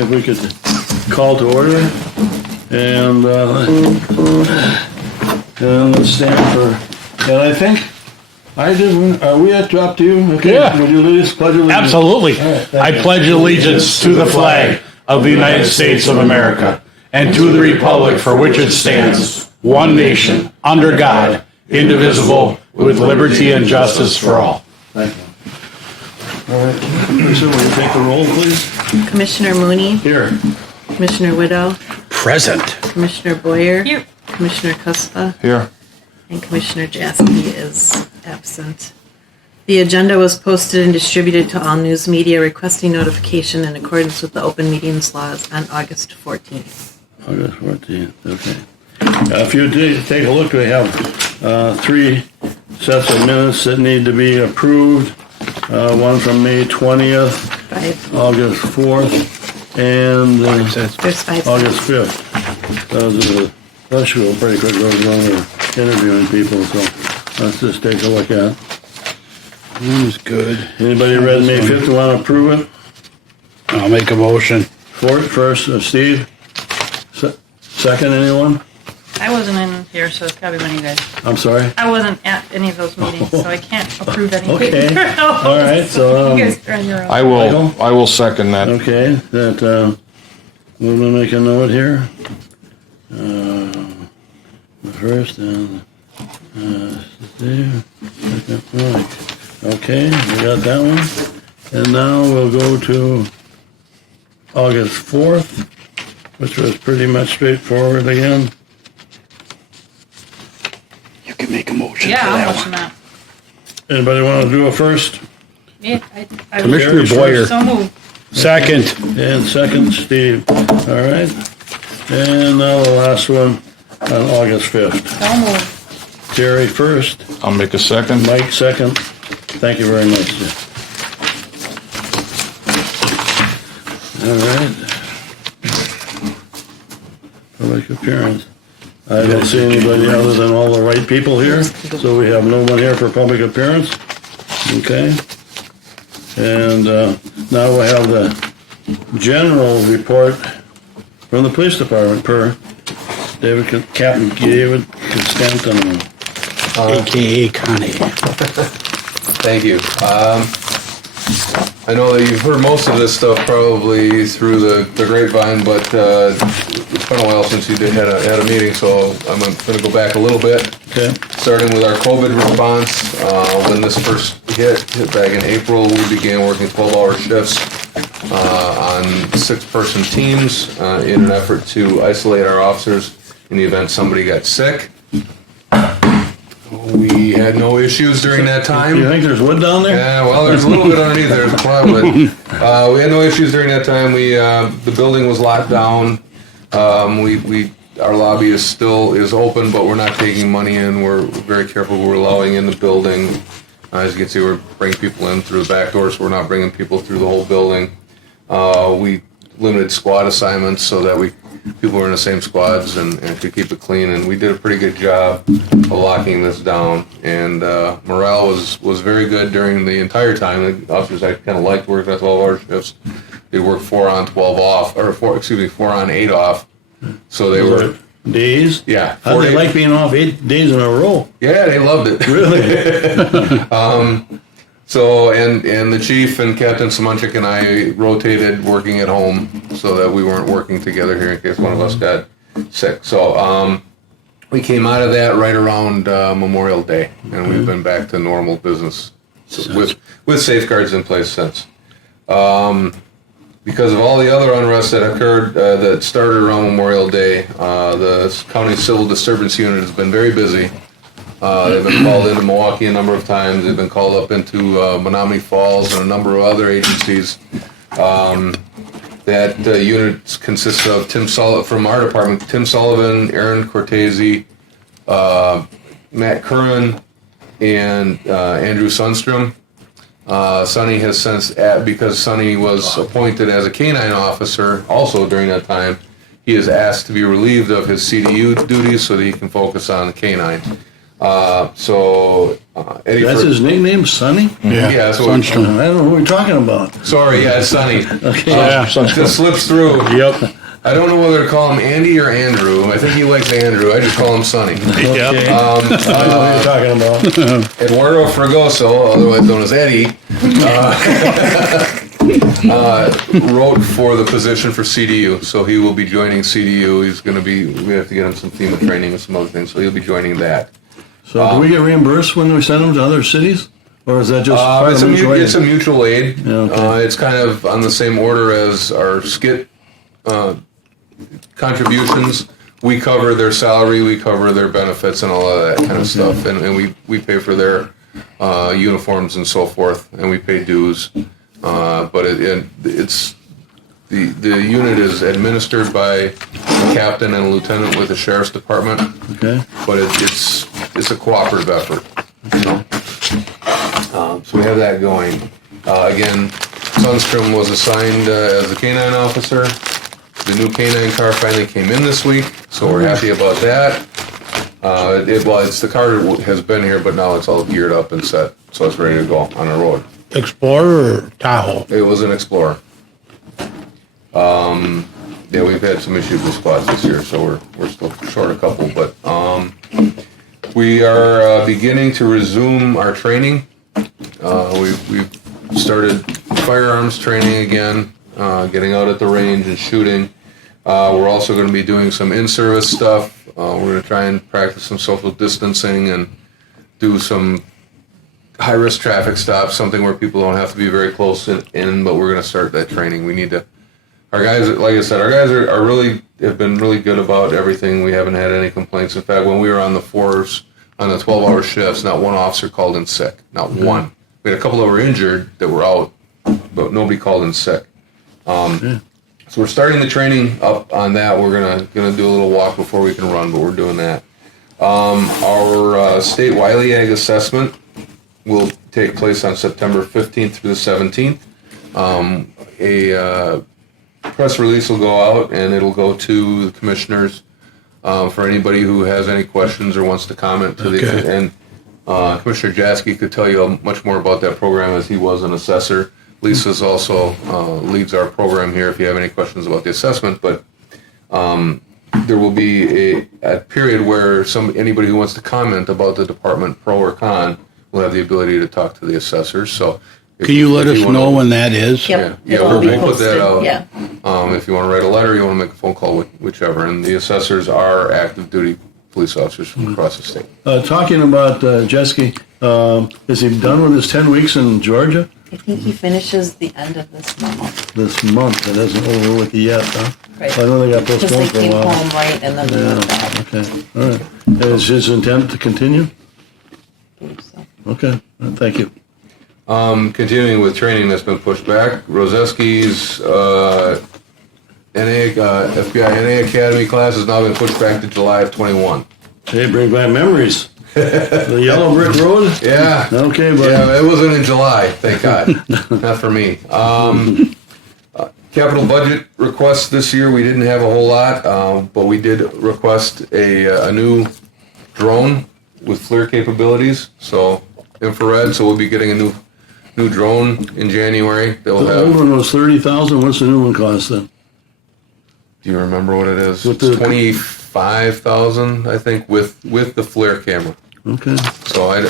if we could call to order, and let's stand for, and I think, are we up to you? Okay. Yeah. Would you lead us, pledge allegiance? Absolutely. Right, I pledge allegiance to the flag of the United States of America and to the republic for which it stands, one nation, under God, indivisible, with liberty and justice for all. Thank you. All right. Lisa, will you take the roll, please? Commissioner Mooney, Here. Commissioner Widow, Present. Commissioner Boyer, Commissioner Cuspa, Here. and Commissioner Jaski is absent. The agenda was posted and distributed to all news media requesting notification in accordance with the open meetings laws on August 14th. August 14th, okay. If you take a look, we have 3 sets of minutes that need to be approved. One from May 20th, 5. August 4th, and There's 5. August 5th. Those are let's go pretty quick. Those are interviewing people, so let's just take a look at. That was good. Anybody read May 5th want to approve it? I'll make a motion. First, Steve. Second, anyone? I wasn't in here, so it's gotta be one of you guys. I'm sorry. I wasn't at any of those meetings, so I can't approve anything. Okay. All right, so, You guys are on your own. I will second that. okay, that, we'll make a note here. The first and, Steve, second, Mike. Okay, we got that one. And now we'll go to August 4th, which was pretty much straightforward again. You can make a motion Yeah, for I'll that motion one. that. Anybody want to do it first? Yeah, I Commissioner Gary's Boyer. so moved. Second. And second, Steve. All right. And now the last one on August 5th. So moved. Jerry first, I'll make a second. Mike second. Thank you very much. All right. Public appearance. I don't see anybody other than all the right people here, so we have no one here for public appearance. Okay. And now we have the general report from the police department per Captain David Constantino. AKA Connie. Thank you. I know that you've heard most of this stuff probably through the grapevine, but it's been a while since you had a meeting, so I'm going to go back a little bit. Okay. Starting with our COVID response, when this first hit back in April, we began working 12-hour shifts on 6-person teams in an effort to isolate our officers in the event somebody got sick. We had no issues during that time. You think there's wood down there? Yeah, well, there's a little bit underneath there. There's a cloud, but we had no issues during that time. The building was locked down. Our lobby is open, but we're not taking money in. We're very careful who we're allowing in the building. As you can see, we're bringing people in through the back door, so we're not bringing people through the whole building. We limited squad assignments so that people were in the same squads and could keep it clean, and we did a pretty good job of locking this down. And morale was very good during the entire time. The officers I kind of liked working at 12-hour shifts. They worked 4 on, 12 off, or 4 on, 8 off. So they were days. Yeah. How do they like being off 8 days in a row? Yeah, they loved it. Really? So, and the chief and Captain Simonchik and I rotated working at home so that we weren't working together here in case one of us got sick. So, we came out of that right around Memorial Day, and we've been back to normal business with safeguards in place since. Because of all the other unrest that occurred that started around Memorial Day, the county civil disturbance unit has been very busy. They've been called into Milwaukee a number of times. They've been called up into Menominee Falls and a number of other agencies. That unit consists of from our department, Tim Sullivan, Aaron Cortese, Matt Curran, and Andrew Sundstrom. Sonny has since, because Sonny was appointed as a canine officer also during that time, he is asked to be relieved of his CDU duties so that he can focus on the canine. Eddie. That's his nickname, Sonny? Yeah, that's what Sunstrom. I don't know who we're talking about. Sorry, yeah, it's Sonny. Yeah, It just slips through. Yep. I don't know whether to call him Andy or Andrew. I think he likes Andrew. I just call him Sonny. Okay. I know who you're talking about. Eduardo Fragoso, otherwise known as Eddie, wrote for the position for CDU. So he will be joining CDU. He's going to be, we have to get him some FEMA training and some other things. So he'll be joining that. So do we get reimbursed when we send them to other cities? Or is that just part It's of mutual aid? a mutual aid. Yeah, okay. It's kind of on the same order as our skit contributions. We cover their salary, we cover their benefits and all of that kind of stuff. And we pay for their uniforms and so forth, and we pay dues. But it's the unit is administered by a captain and a lieutenant with the sheriff's department. Okay. But it's a cooperative effort. So we have that going. Again, Sunstrom was assigned as a canine officer. The new canine car finally came in this week, so we're happy about that. It's the car has been here, but now it's all geared up and set, so it's ready to go on the road. Explorer or Tahoe? It was an Explorer. Yeah, we've had some issues with spots this year, so we're still short a couple, but we are beginning to resume our training. We've started firearms training again, getting out at the range and shooting. We're also going to be doing some in-service stuff. We're going to try and practice some social distancing and do some high-risk traffic stops, something where people don't have to be very close in, but we're going to start that training. We need to, our guys, like I said, our guys are really, have been really good about everything. We haven't had any complaints. In fact, when we were on the 12-hour shifts, not one officer called in sick, not one. We had a couple that were injured that were out, but nobody called in sick. So we're starting the training up on that. We're gonna do a little walk before we can run, but we're doing that. Our state Wiley Ag assessment will take place on September 15th through the 17th. A press release will go out, and it'll go to the commissioners for anybody who has any questions or wants to comment. And Commissioner Jaski could tell you much more about that program as he was an assessor. Lisa's also leads our program here if you have any questions about the assessment, but there will be a period where anybody who wants to comment about the department, pro or con, will have the ability to talk to the assessors. So Can you let us know when that is? Yep. Yeah, It'll be we'll put that posted. out. Yeah. If you want to write a letter, you want to make a phone call, whichever. And the assessors are active duty police officers from across the state. Talking about Jeske, is he done with his 10 weeks in Georgia I think he finishes the end of this month. this month? It isn't over with yet, huh? Right. I know they got Because they postponed for a came while. home right and then we moved out. Okay, all right. Is his intent to continue? So. Okay, thank you. Continuing with training that's been pushed back, Rozeski's FBI NA Academy class has now been pushed back to July of 21. Hey, bring back memories. The yellow brick road? Yeah. Okay, but Yeah, it wasn't in July, thank God. Not for me. Capital budget requests this year, we didn't have a whole lot, but we did request a new drone with FLIR capabilities, so infrared, so we'll be getting a new drone in January. They'll the old have, one was 30,000. What's the new one cost then? do you remember what it is? With It's the- 25,000, I think, with the FLIR camera. Okay. So I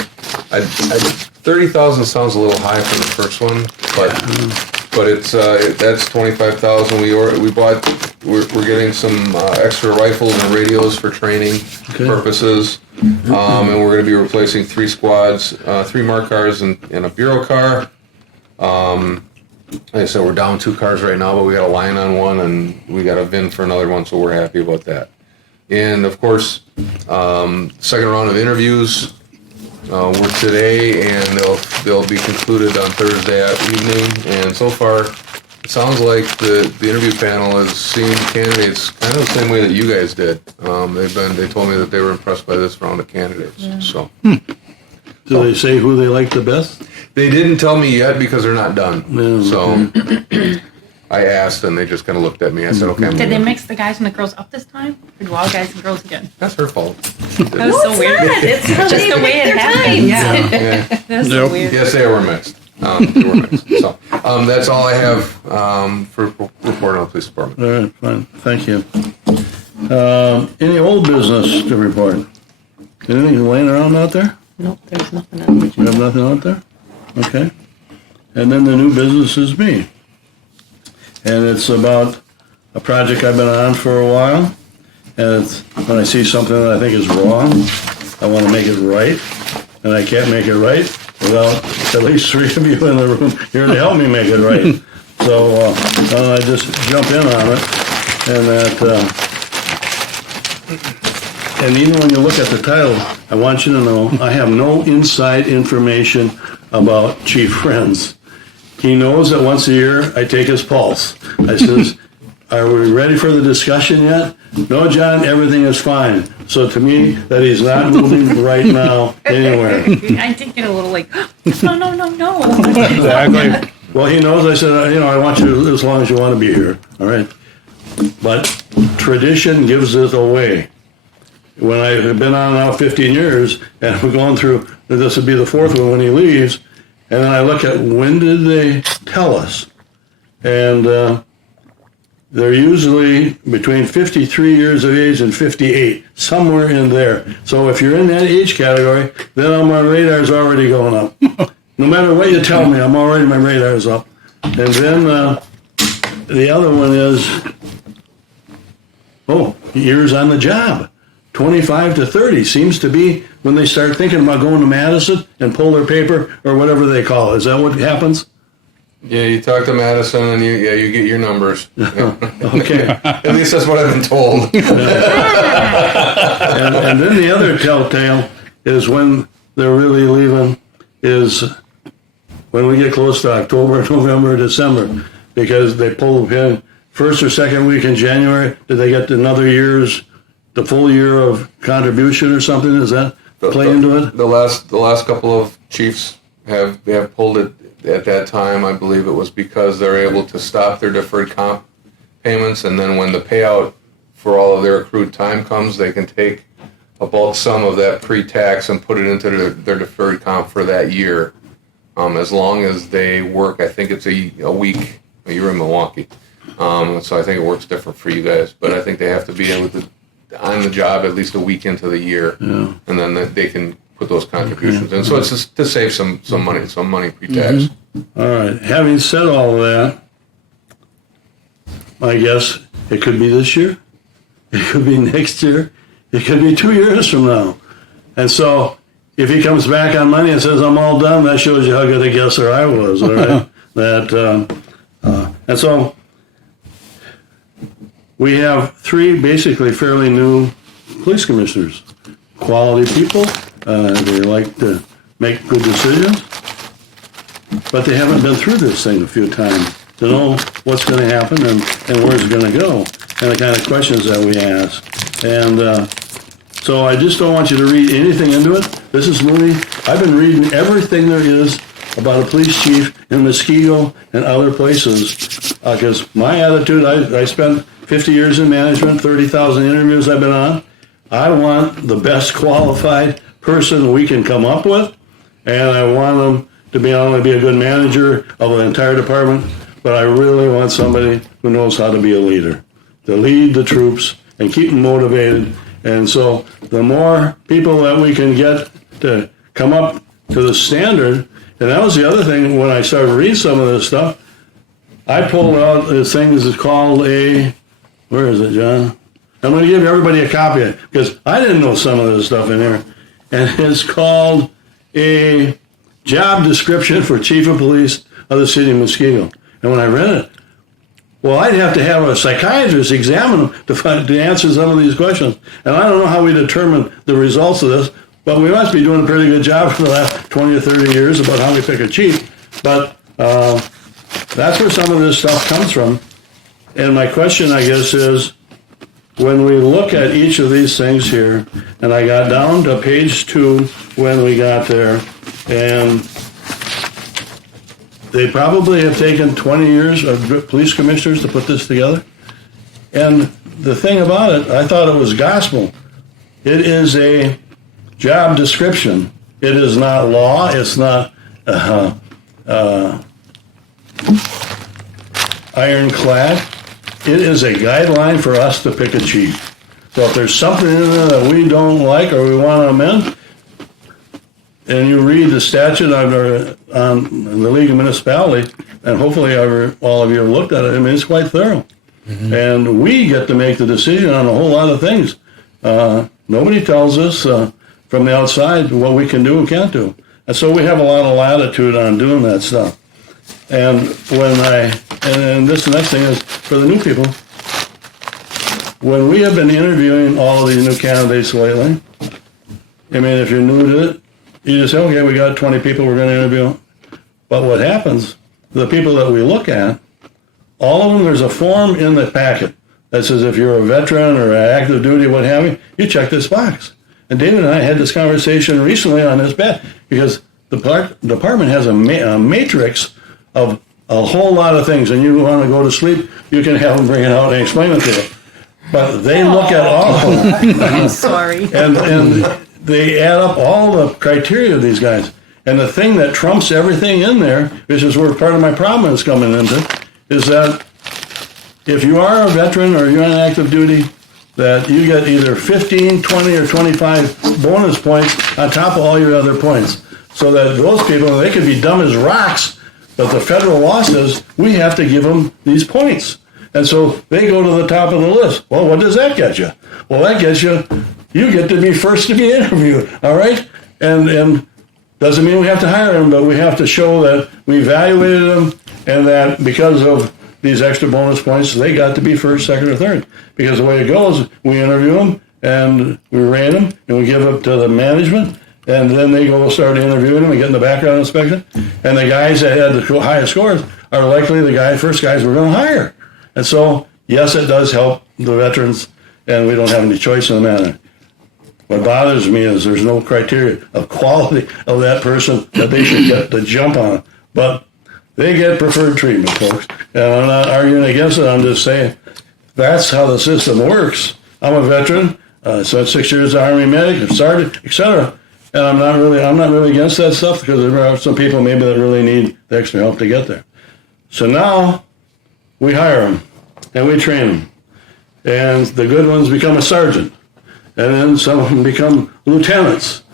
30,000 sounds a little high for the first one, but it's that's 25,000. We bought. We're getting some extra rifles and radios for training purposes, and we're going to be replacing 3 squads, 3 marked cars and a bureau car. Like I said, we're down 2 cars right now, but we got a line on one and we got a VIN for another one, so we're happy about that. And of course, second round of interviews were today, and they'll be concluded on Thursday evening. And so far, it sounds like the interview panel is seeing candidates kind of the same way that you guys did. They told me that they were impressed by this round of candidates. Yeah. So Do they say who they like the best? they didn't tell me yet because they're not done. Yeah, So I asked, and they just kind of looked at me. I said, okay. Did they mix the guys and the girls up this time? Or do all guys and girls again? That's her fault. That was so weird. It's Just the way it happened. Yeah. Yeah. That's so weird. Yes, they were mixed. They were mixed. So that's all I have for report on the police department. All right, fine, thank you. Any old business to report? Anything laying around out there? Nope, there's nothing on the You agenda. have nothing out there? Okay. And then the new business is me. And it's about a project I've been on for a while. And it's, when I see something that I think is wrong, I want to make it right. And I can't make it right without at least 3 of you in the room here to help me make it right. So I just jump in on it. And and even when you look at the title, I want you to know I have no inside information about Chief Friends. He knows that once a year I take his pulse. I says, are we ready for the discussion yet? No, John, everything is fine. So to me, that he's not moving right now anywhere. I did get a little like, no. Exactly. Well, he knows. I said, I want you as long as you want to be here. All right. But tradition gives it away. When I've been on now 15 years, and we're going through, this would be the 4th one when he leaves, and then I look at when did they tell us? And they're usually between 53 years of age and 58, somewhere in there. So if you're in that age category, then my radar's already going up. No matter what you tell me, my radar's up. And then the other one is, years on the job. 25 to 30 seems to be when they start thinking about going to Madison and pull their paper or whatever they call it. Is that what happens? Yeah, you talk to Madison, and you get your numbers. Yeah. Okay. At least that's what I've been told. And then the other telltale is when they're really leaving is when we get close to October, November, December, because they pull the pin first or second week in January. Do they get the full year of contribution or something? Does that play into it? The last couple of chiefs have pulled it at that time. I believe it was because they're able to stop their deferred comp payments, and then when the payout for all of their accrued time comes, they can take a bulk sum of that pre-tax and put it into their deferred comp for that year. As long as they work, I think it's a week. You're in Milwaukee, so I think it works different for you guys. But I think they have to be able to on the job at least a week into the year, and then they can put those contributions in. So it's just to save some money pre-tax. All right. Having said all of that, I guess it could be this year, it could be next year, it could be 2 years from now. And so if he comes back on Monday and says, I'm all done, that shows you how good a guesser I was, all right? And so we have 3 basically fairly new police commissioners. Quality people. They like to make good decisions. But they haven't been through this thing a few times to know what's going to happen and where it's going to go and the kind of questions that we ask. And so I just don't want you to read anything into it. This is moving. I've been reading everything there is about a police chief in Muskego and other places because my attitude, I spent 50 years in management, 30,000 interviews I've been on. I want the best qualified person we can come up with, and I want them to be not only be a good manager of an entire department, but I really want somebody who knows how to be a leader, to lead the troops and keep them motivated. And so the more people that we can get to come up to the standard, and that was the other thing when I started reading some of this stuff, I pulled out this thing that's called where is it, John? I'm going to give everybody a copy of it because I didn't know some of this stuff in here. And it's called a job description for chief of police of the city of Muskego. And when I read it, well, I'd have to have a psychiatrist examine them to answer some of these questions. And I don't know how we determine the results of this, but we must be doing a pretty good job for the last 20 or 30 years about how we pick a chief. But that's where some of this stuff comes from. And my question, I guess, is when we look at each of these things here, and I got down to page 2 when we got there, and they probably have taken 20 years of police commissioners to put this together. And the thing about it, I thought it was gospel. It is a job description. It is not law. It's not ironclad. It is a guideline for us to pick a chief. So if there's something in there that we don't like or we want to amend, and you read the statute on the League of Municipalities, and hopefully all of you have looked at it, I mean, it's quite thorough. And we get to make the decision on a whole lot of things. Nobody tells us from the outside what we can do and can't do. And so we have a lot of latitude on doing that stuff. And and this next thing is for the new people. When we have been interviewing all of these new candidates lately, I mean, if you're new to it, you just say, okay, we got 20 people we're going to interview. But what happens, the people that we look at, all of them, there's a form in the packet that says if you're a veteran or active duty, what have you, you check this box. And David and I had this conversation recently on this because the department has a matrix of a whole lot of things, and you want to go to sleep, you can have them bring it out and explain it to you. But they look at all of them. I'm sorry. And they add up all the criteria of these guys. And the thing that trumps everything in there, which is where part of my problem is coming into, is that if you are a veteran or you're on active duty, that you get either 15, 20, or 25 bonus points on top of all your other points. So that those people, they could be dumb as rocks, but the federal law says we have to give them these points. And so they go to the top of the list. Well, what does that get you? Well, that gets you get to be first to be interviewed, all right? And doesn't mean we have to hire them, but we have to show that we evaluated them and that because of these extra bonus points, they got to be first, second, or third. Because the way it goes, we interview them and we rate them and we give it to the management, and then they go start interviewing them and getting the background inspection. And the guys that had the highest scores are likely the first guys we're going to hire. And so, yes, it does help the veterans, and we don't have any choice in the matter. What bothers me is there's no criteria of quality of that person that they should get the jump on. But they get preferred treatment, folks. And I'm not arguing against it. I'm just saying that's how the system works. I'm a veteran, so 6 years Army medic, sergeant, etc. And I'm not really against that stuff because there are some people maybe that really need the extra help to get there. So now we hire them and we train them. And the good ones become a sergeant. And then some of them become lieutenants.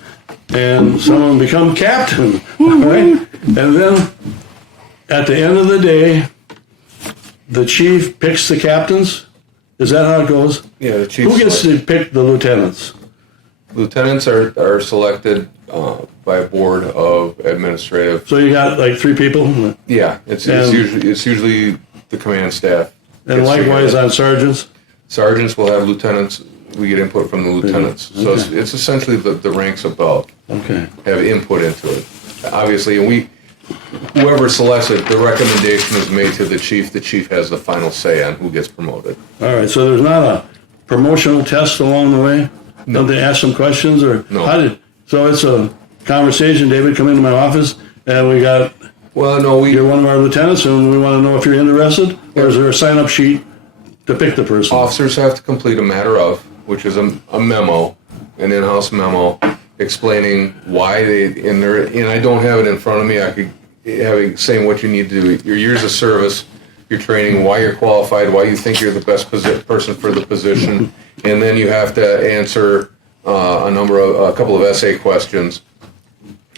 And some of them become captain. Right? And then at the end of the day, the chief picks the captains. Is that how it goes? Yeah, the chief. Who gets to pick the lieutenants? Lieutenants are selected by a board of administrative. So you got like 3 people? Yeah, it's usually the command staff. And likewise on sergeants? Sergeants will have lieutenants. We get input from the lieutenants. Okay. So it's essentially the ranks above Okay. have input into it. Obviously, and whoever selects it, the recommendation is made to the chief. The chief has the final say on who gets promoted. All right, so there's not a promotional test along the way? No. Don't they ask some questions? Or No. So it's a conversation, David, come into my office, and we got, Well, no, you're one of our lieutenants, and we want to know if you're interested, or is there a sign-up sheet to pick the person? officers have to complete a matter of, which is a memo, an in-house memo, explaining why and I don't have it in front of me. I could have it saying what you need to do, your years of service, your training, why you're qualified, why you think you're the best person for the position, and then you have to answer a couple of essay questions,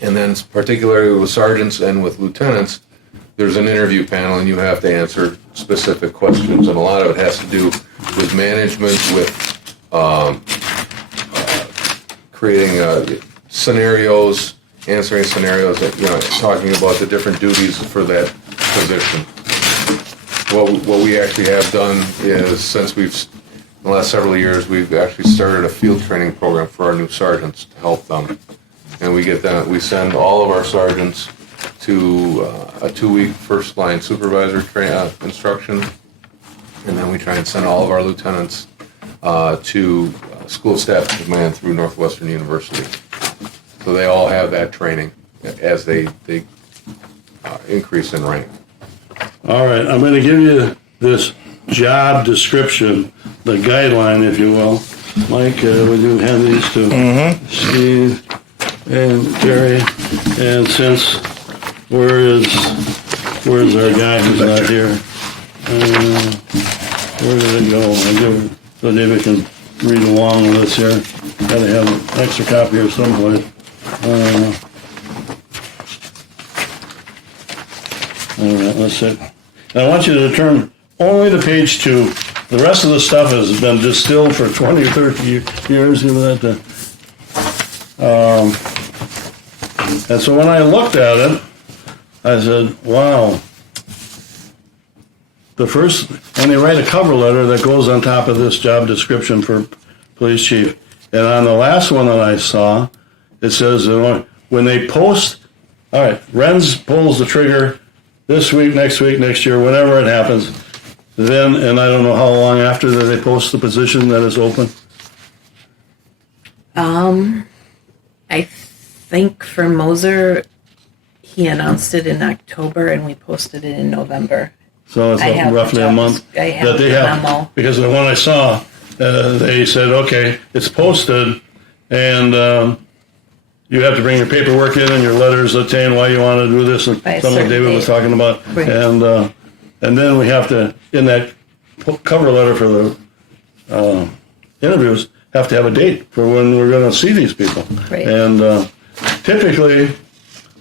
and then particularly with sergeants and with lieutenants, there's an interview panel, and you have to answer specific questions, and a lot of it has to do with management, with creating scenarios, answering scenarios, talking about the different duties for that position. What we actually have done is, in the last several years, we've actually started a field training program for our new sergeants to help them. And we send all of our sergeants to a 2-week first line supervisor instruction. And then we try and send all of our lieutenants to School of Staff Command through Northwestern University. So they all have that training as they increase in rank. All right, I'm going to give you this job description, the guideline, if you will. Mike, would you hand these to Steve and Terry? And since where's our guy who's not here? Where did it go? I'll give it so David can read along with us here. Got to have an extra copy here someplace. All right, let's see. I want you to turn only to page 2. The rest of the stuff has been distilled for 20 or 30 years. You know that. And so when I looked at it, I said, wow. The first, and they write a cover letter that goes on top of this job description for police chief. And on the last one that I saw, it says when they post, all right, Renz pulls the trigger this week, next year, whenever it happens, then, and I don't know how long after that they post the position that is open. I think for Moser, he announced it in October and we posted it in November. So it's I have roughly the a month I have that they the have. memo. Because the one I saw, they said, okay, it's posted, and you have to bring your paperwork in and your letters saying why you want to do this, and By a something certain David was date. talking about. Right. And then we have to, in that cover letter for the interviews, have to have a date for when we're going to see these people. Right. And typically,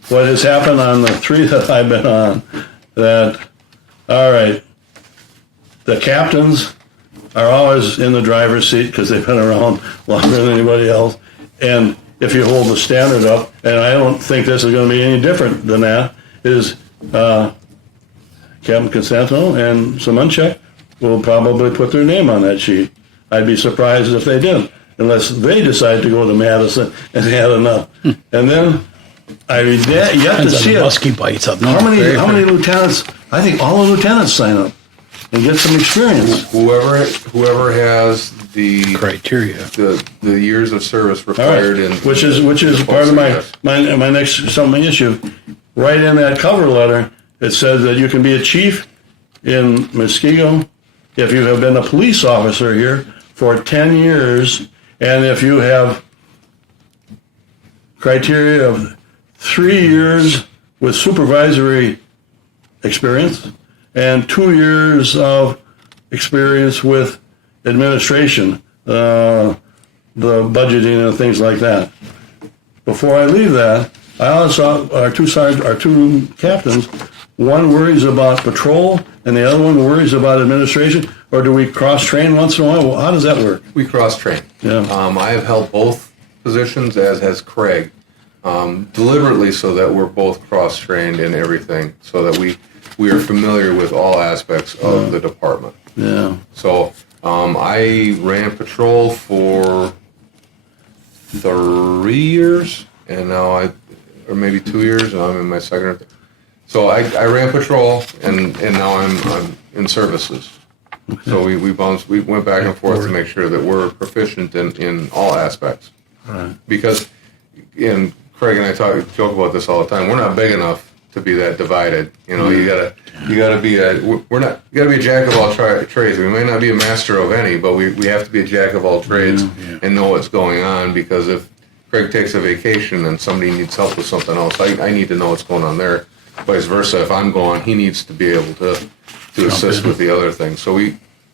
what has happened on the 3 that I've been on, that, all right, the captains are always in the driver's seat because they've been around longer than anybody else. And if you hold the standard up, and I don't think this is going to be any different than that, is Captain Constantino and Semenchek will probably put their name on that sheet. I'd be surprised if they didn't, unless they decide to go to Madison and they had enough. And then I yet to Depends on see the it. muskie bites up How north. many lieutenants? I think all the lieutenants sign up and get some experience. Whoever has the criteria? the years of service All right, required in which is part of my next something issue. Right in that cover letter, it says that you can be a chief in Muskego if you have been a police officer here for 10 years, and if you have criteria of 3 years with supervisory experience and 2 years of experience with administration, the budgeting and things like that. Before I leave that, I also saw our two captains. One worries about patrol, and the other one worries about administration. Or do we cross train once in a while? Well, how does that work? We cross-train. Yeah. I have held both positions, as has Craig, deliberately so that we're both cross-trained in everything, so that we are familiar with all aspects of the department. Yeah. So I ran patrol for 3 years, and now or maybe 2 years, and I'm in my second. So I ran patrol, and now I'm in services. Okay. So we went back and forth to make sure that we're proficient in all aspects. Right. Because, and Craig and I joke about this all the time. We're not big enough to be that divided. You know, you gotta be you gotta be a jack of all trades. We may not be a master of any, but we have to be a jack of all trades and know what's going on. Because if Craig takes a vacation and somebody needs help with something else, I need to know what's going on there. Vice versa, if I'm gone, he needs to be able to assist with the other things. So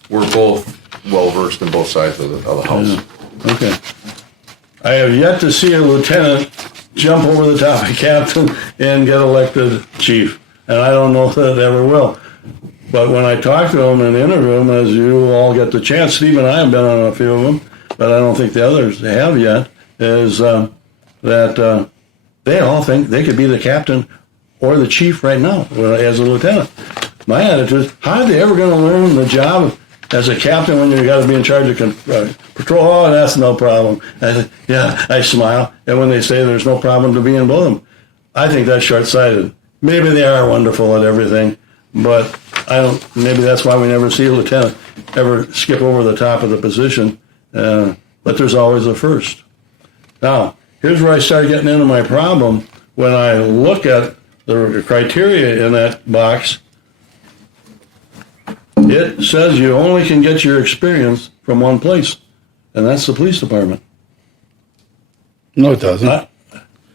we're both well versed in both sides of the house. Yeah. Okay. I have yet to see a lieutenant jump over the top of a captain and get elected chief, and I don't know if that ever will. But when I talk to them and interview them, as you all get the chance, Steve and I have been on a few of them, but I don't think the others have yet, is that they all think they could be the captain or the chief right now as a lieutenant. My attitude is, how are they ever going to learn the job as a captain when you got to be in charge of patrol? Oh, that's no problem. I smile. And when they say there's no problem to be in both of them, I think that's short-sighted. Maybe they are wonderful at everything, but maybe that's why we never see a lieutenant ever skip over the top of the position. But there's always a first. Now, here's where I start getting into my problem. When I look at the criteria in that box, it says you only can get your experience from one place, and that's the police department. No, it doesn't.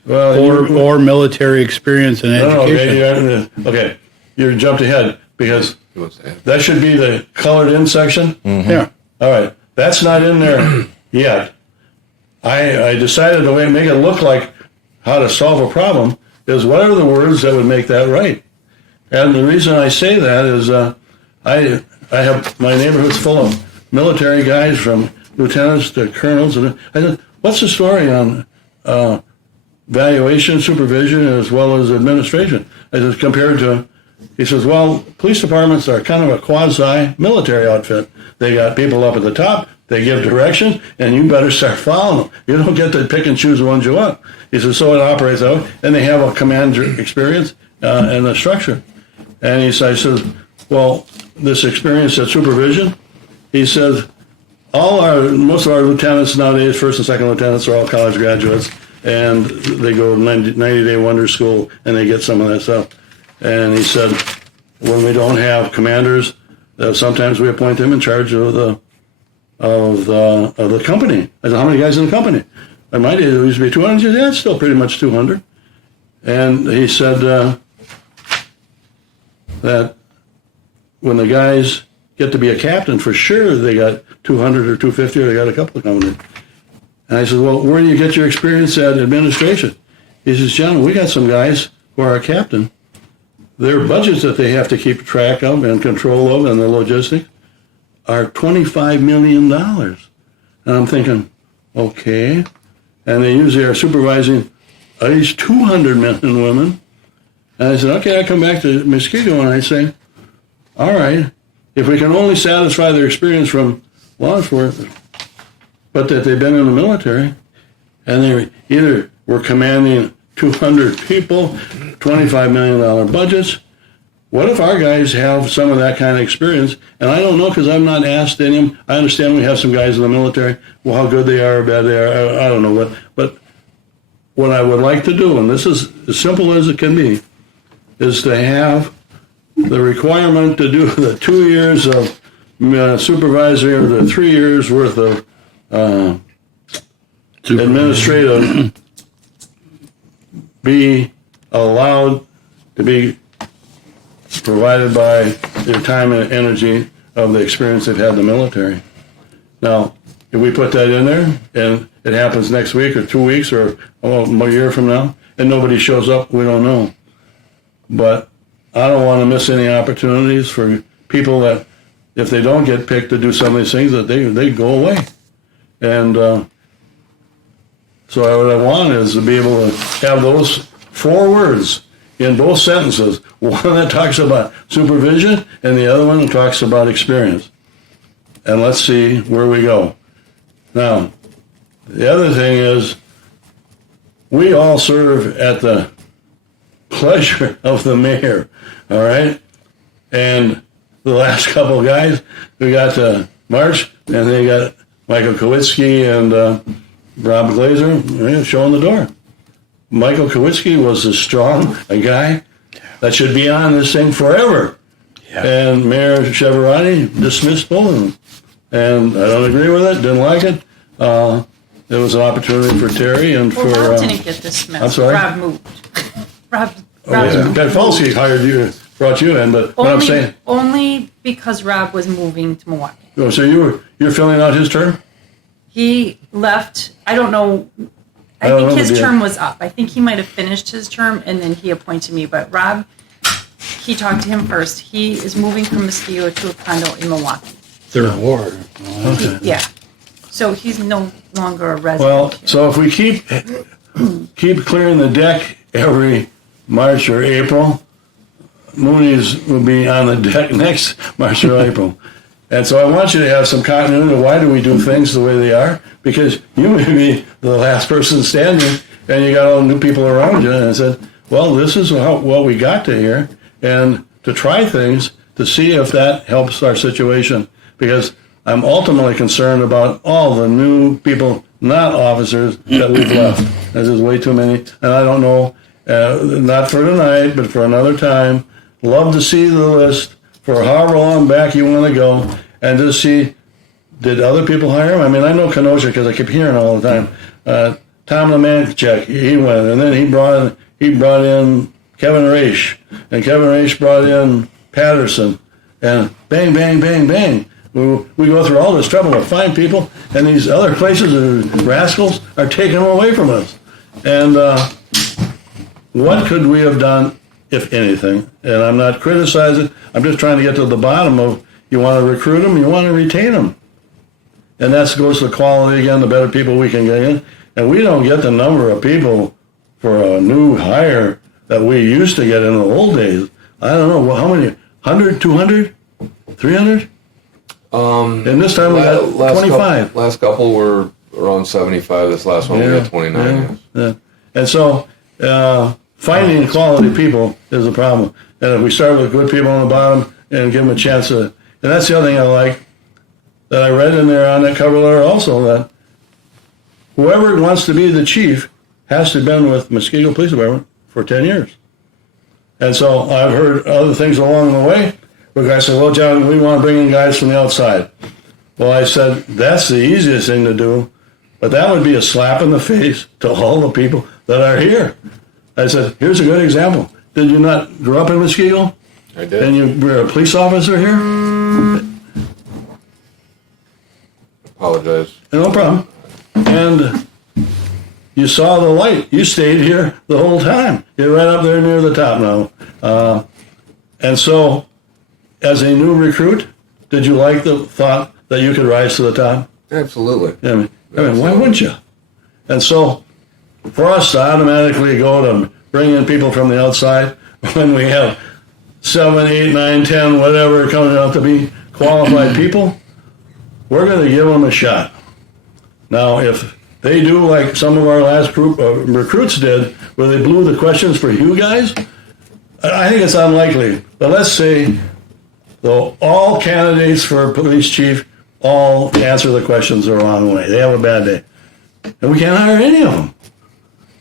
Well, Or military experience and education. Okay, you jumped ahead because What's that? that should be the colored in section. Yeah. All right, that's not in there yet. I decided the way to make it look like how to solve a problem is what are the words that would make that right. And the reason I say that is I have my neighborhood's full of military guys from lieutenants to colonels, and I said, what's the story on valuation, supervision, as well as administration? I said, compared to, he says, well, police departments are kind of a quasi-military outfit. They got people up at the top, they give direction, and you better start following them. You don't get to pick and choose the ones you want. He says, so it operates that way, and they have a command experience and a structure. And I says, well, this experience at supervision, he says, most of our lieutenants nowadays, first and second lieutenants, are all college graduates, and they go 90-day wonder school, and they get some of that stuff. And he said, when we don't have commanders, sometimes we appoint them in charge of the company. I said, how many guys in the company? In my day, there used to be 200. He said, yeah, it's still pretty much 200. And he said that when the guys get to be a captain, for sure they got 200 or 250, or they got a couple of coming in. And I said, well, where do you get your experience at administration? He says, John, we got some guys who are a captain. Their budgets that they have to keep track of and control of and the logistics are $25 million. And I'm thinking, okay. And they usually are supervising at least 200 men and women. And I said, okay, I come back to Muskego and I say, all right, if we can only satisfy their experience from law enforcement, but that they've been in the military, and they either were commanding 200 people, $25 million budgets, what if our guys have some of that kind of experience? And I don't know because I'm not asked any of them. I understand we have some guys in the military, well, how good they are or bad they are, I don't know. But what I would like to do, and this is as simple as it can be, is to have the requirement to do the 2 years of supervisory or the 3 years worth of administrative be allowed to be provided by their time and energy of the experience they've had in the military. Now, if we put that in there and it happens next week or 2 weeks or a year from now and nobody shows up, we don't know. But I don't want to miss any opportunities for people that, if they don't get picked to do some of these things, that they go away. And so what I want is to be able to have those 4 words in both sentences. One that talks about supervision and the other one talks about experience. And let's see where we go. Now, the other thing is we all serve at the pleasure of the mayor, all right? And the last couple of guys, we got March, and they got Michael Kowitsky and Rob Glazer showing the door. Michael Kowitsky was a strong guy that should be on this thing forever. Yeah. And Mayor Cheverani dismissed both of them. And I don't agree with it, didn't like it. There was an opportunity for Terry and for... Rob didn't get dismissed. I'm sorry? Rob moved. Rob Yeah. Ben Falsey hired you, brought you in, but what I'm saying... Only because Rob was moving to Milwaukee. Oh, so you're filling out his term? He left, I don't know, I think his term was up. I think he might have finished his term and then he appointed me. But Rob, he talked to him first. He is moving from Muskego to a condo in Milwaukee. Third ward. Okay. Yeah. So he's no longer a resident. Well, here. so if we keep clearing the deck every March or April, Mooney's will be on the deck next March or April. And so I want you to have some continuity of why do we do things the way they are, because you may be the last person standing and you got all new people around you, and I said, well, this is what we got to here, and to try things to see if that helps our situation, because I'm ultimately concerned about all the new people, not officers, that we've left. There's way too many, and I don't know not for tonight, but for another time. Love to see the list for however long back you want to go, and to see, did other people hire him? I mean, I know Kenosha because I keep hearing all the time. Tom Lemanchek, he went, and then he brought in Kevin Raish, and Kevin Raish brought in Patterson, and bang, bang, bang, bang. We go through all this trouble to find people, and these other places, rascals, are taking them away from us. And what could we have done, if anything? And I'm not criticizing. I'm just trying to get to the bottom of, you want to recruit them, you want to retain them. And that goes to the quality again, the better people we can get in. And we don't get the number of people for a new hire that we used to get in the old days. I don't know, well, how many, 100, 200, 300? And this time we got 25. Last couple were around 75. This last one we got 29. Yeah. And so finding quality people is a problem. And if we start with good people on the bottom and give them a chance to, and that's the other thing I like that I read in there on that cover letter also, that whoever wants to be the chief has to have been with Muskego Police Department for 10 years. And so I've heard other things along the way. Where guys say, well, John, we want to bring in guys from the outside. Well, I said, that's the easiest thing to do, but that would be a slap in the face to all the people that are here. I said, here's a good example. Did you not grow up in Muskego? I did. And you were a police officer here? Apologize. No problem. And you saw the light. You stayed here the whole time. You're right up there near the top now. And so, as a new recruit, did you like the thought that you could rise to the top? Absolutely. I mean, why wouldn't you? And so, for us to automatically go to bring in people from the outside when we have 7, 8, 9, 10, whatever coming out to be qualified people, we're going to give them a shot. Now, if they do like some of our last group of recruits did, where they blew the questions for you guys, I think it's unlikely. But let's say all candidates for police chief all answer the questions the wrong way. They have a bad day. And we can't hire any of them.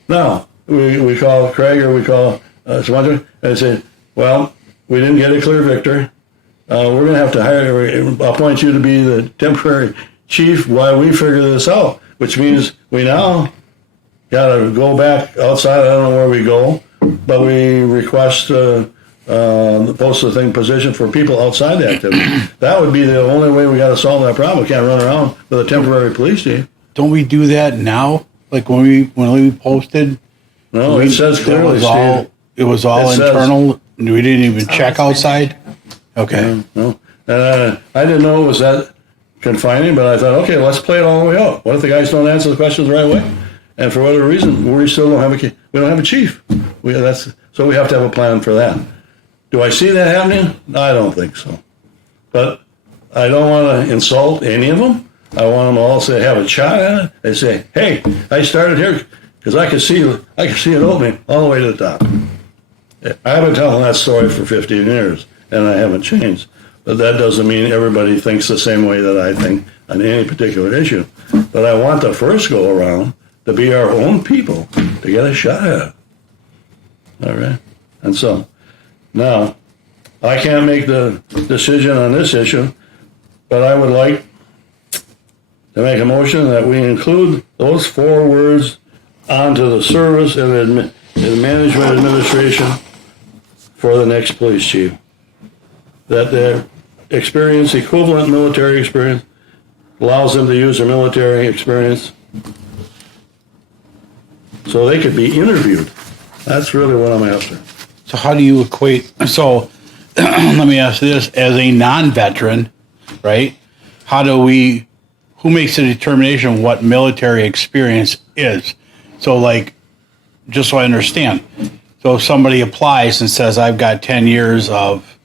Now, we call Craig or we call someone and say, well, we didn't get a clear victor. We're going to have to appoint you to be the temporary chief while we figure this out, which means we now got to go back outside. I don't know where we go, but we request the post the thing position for people outside the activity. That would be the only way we got to solve that problem. We can't run around with a temporary police chief. Don't we do that now? Like when we posted? No, it says clearly, Steve. It was all internal. We didn't even check outside. Okay. No. And I didn't know it was that confining, but I thought, okay, let's play it all the way out. What if the guys don't answer the questions the right way? And for whatever reason, we still don't have a chief. So we have to have a plan for that. Do I see that happening? I don't think so. But I don't want to insult any of them. I want them all to have a shot at it. They say, hey, I started here because I could see it opening all the way to the top. I've been telling that story for 15 years, and I haven't changed. But that doesn't mean everybody thinks the same way that I think on any particular issue. But I want the first go around to be our own people to get a shot at it. All right? And so, now, I can't make the decision on this issue, but I would like to make a motion that we include those 4 words onto the service and management administration for the next police chief. That their experience, equivalent military experience, allows them to use their military experience so they could be interviewed. That's really what I'm after. So how do you equate? So let me ask this: as a non-veteran, right? Who makes the determination of what military experience is? So, like, just so I understand, so if somebody applies and says, "I've got 10 years of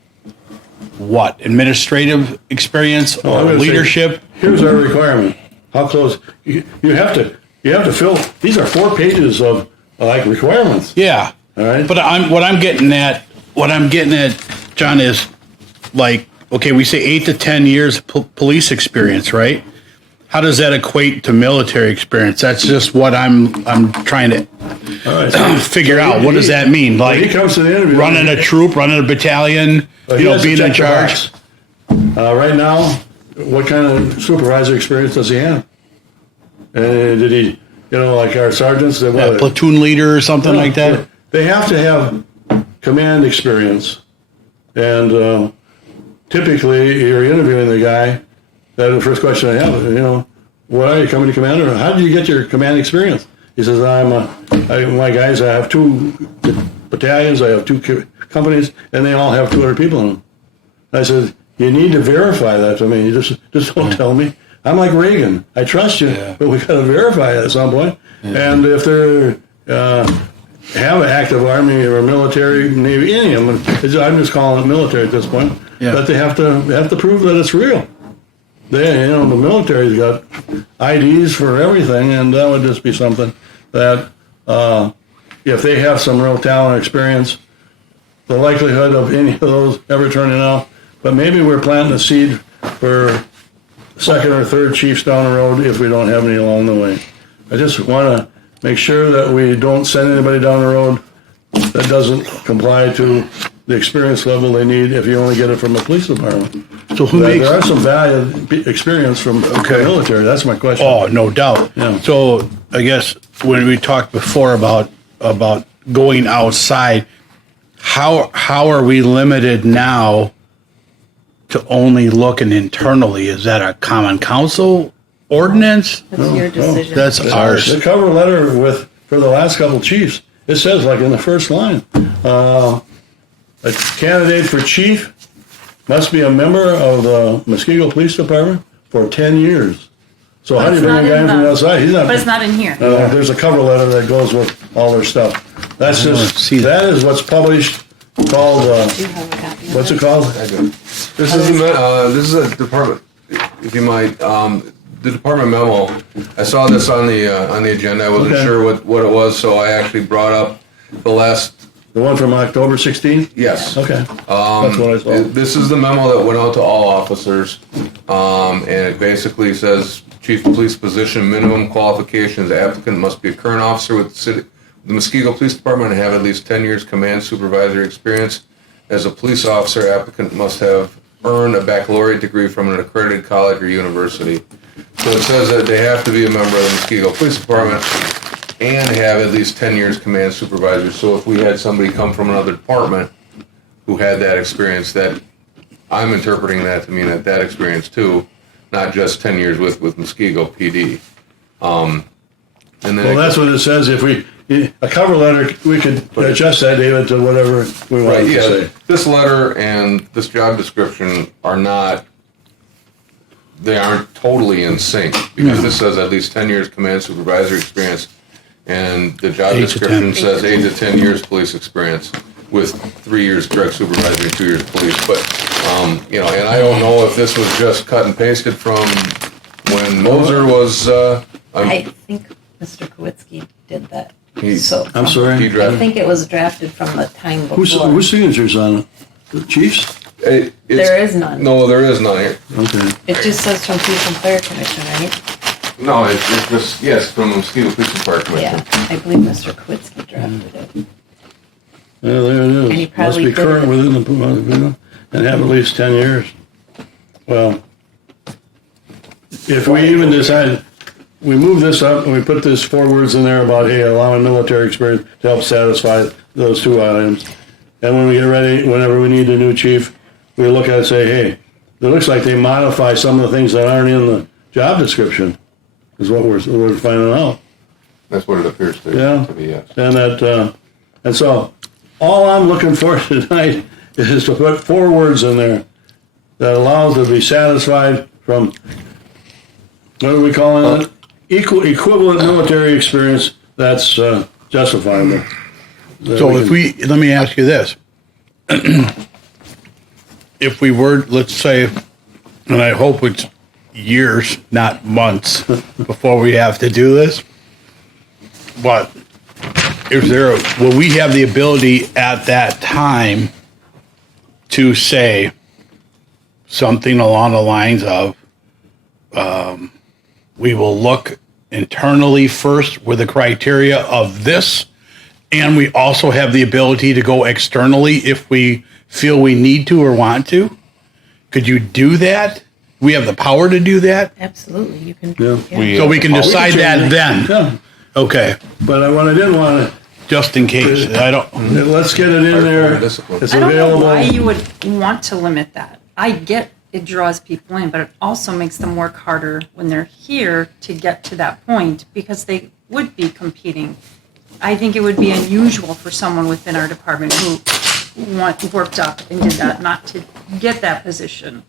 what administrative experience or leadership," here's our requirement. How close you have to fill? These are 4 pages of like requirements. Yeah. All right. But what I'm getting at, John, is like, okay, we say 8 to 10 years police experience, right? how does that equate to military experience? That's just what I'm trying to All right. figure out. What does that mean? When he Like comes to the interview. running a troop, running a battalion, he has to being in check the charge? box. Right now, what kind of supervisor experience does he have? Did he, like our sergeants? Yeah, platoon leader or something like that? They have to have command experience. And typically, you're interviewing the guy. That's the first question I have. What are you, company commander? How did you get your command experience? He says, my guys, I have 2 battalions, I have 2 companies, and they all have 200 people in them. I said, you need to verify that to me. You just don't tell me. I'm like Reagan. I trust you, but we got to verify it at some point. Yeah. And if they're have an active army or military, Navy, any of them, I'm just calling it military at this point. Yeah. But they have to prove that it's real. The military's got IDs for everything, and that would just be something that if they have some real talent and experience, the likelihood of any of those ever turning out. But maybe we're planting a seed for second or third chiefs down the road if we don't have any along the way. I just want to make sure that we don't send anybody down the road that doesn't comply to the experience level they need if you only get it from a police department. So there are some valued experience from the military. That's my question. Oh, no doubt. Yeah. So I guess when we talked before about going outside, how are we limited now to only looking internally? Is that a common council ordinance? That's your decision. That's ours. The cover letter for the last couple chiefs, it says like in the first line, a candidate for chief must be a member of the Muskego Police Department for 10 years. So how do you bring a guy in from the outside? He's not. But it's not in here. There's a cover letter that goes with all their stuff. That's that is what's published called. What's it called? This is a department. If you might, the department memo. I saw this on the agenda. I wasn't sure what it was, so I actually brought up the one from October 16th? Yes. Okay. That's what I saw. This is the memo that went out to all officers, and it basically says, Chief of Police position, minimum qualifications, applicant must be a current officer with the Muskego Police Department and have at least 10 years command supervisory experience. As a police officer, applicant must have earned a baccalaureate degree from an accredited college or university. So it says that they have to be a member of the Muskego Police Department and have at least 10 years command supervisor. So if we had somebody come from another department who had that experience, that I'm interpreting that to mean that experience too, not just 10 years with Muskego PD. And then that's what it says. If a cover letter, we could adjust that, David, to whatever we want to say. This letter and this job description aren't totally in sync, because this says at least 10 years command supervisory experience, and the job description says 8 to 10 years police experience with 3 years direct supervisory, 2 years police. But and I don't know if this was just cut and pasted from when Moser was. I think Mr. Kowitsky did that. I'm sorry. I think it was drafted from the time before. Whose signature's on it? The chief's? There is none. No, there is none here. Okay. It just says from Police and Fire Commission, right? No, it's just, yes, from the Muskego Police Department. Yeah, I believe Mr. Kowitsky drafted it. Yeah, there it is. And he probably must be current did within the and have at least 10 years. Well, if we even decide, we move this up and we put this 4 words in there about, hey, allowing military experience to help satisfy those 2 items. And when we get ready, whenever we need a new chief, we look at it and say, hey, it looks like they modify some of the things that aren't in the job description, is what we're finding out. That's what it appears to be, yes. And so all I'm looking for tonight is to put 4 words in there that allows to be satisfied from, what are we calling it? Equivalent military experience that's justifiable. So let me ask you this. If we were, let's say, and I hope it's years, not months, before we have to do this, but will we have the ability at that time to say something along the lines of, we will look internally first with the criteria of this, and we also have the ability to go externally if we feel we need to or want to. Could you do that? We have the power to do that, Absolutely, you can. Yeah. so we can decide that then. Yeah, Okay, but what I didn't want just in case. I don't. to, let's get it in there. Discipline. It's I don't know available. why you would want to limit that. I get it draws people in, but it also makes them work harder when they're here to get to that point because they would be competing. I think it would be unusual for someone within our department who worked up and did that not to get that position.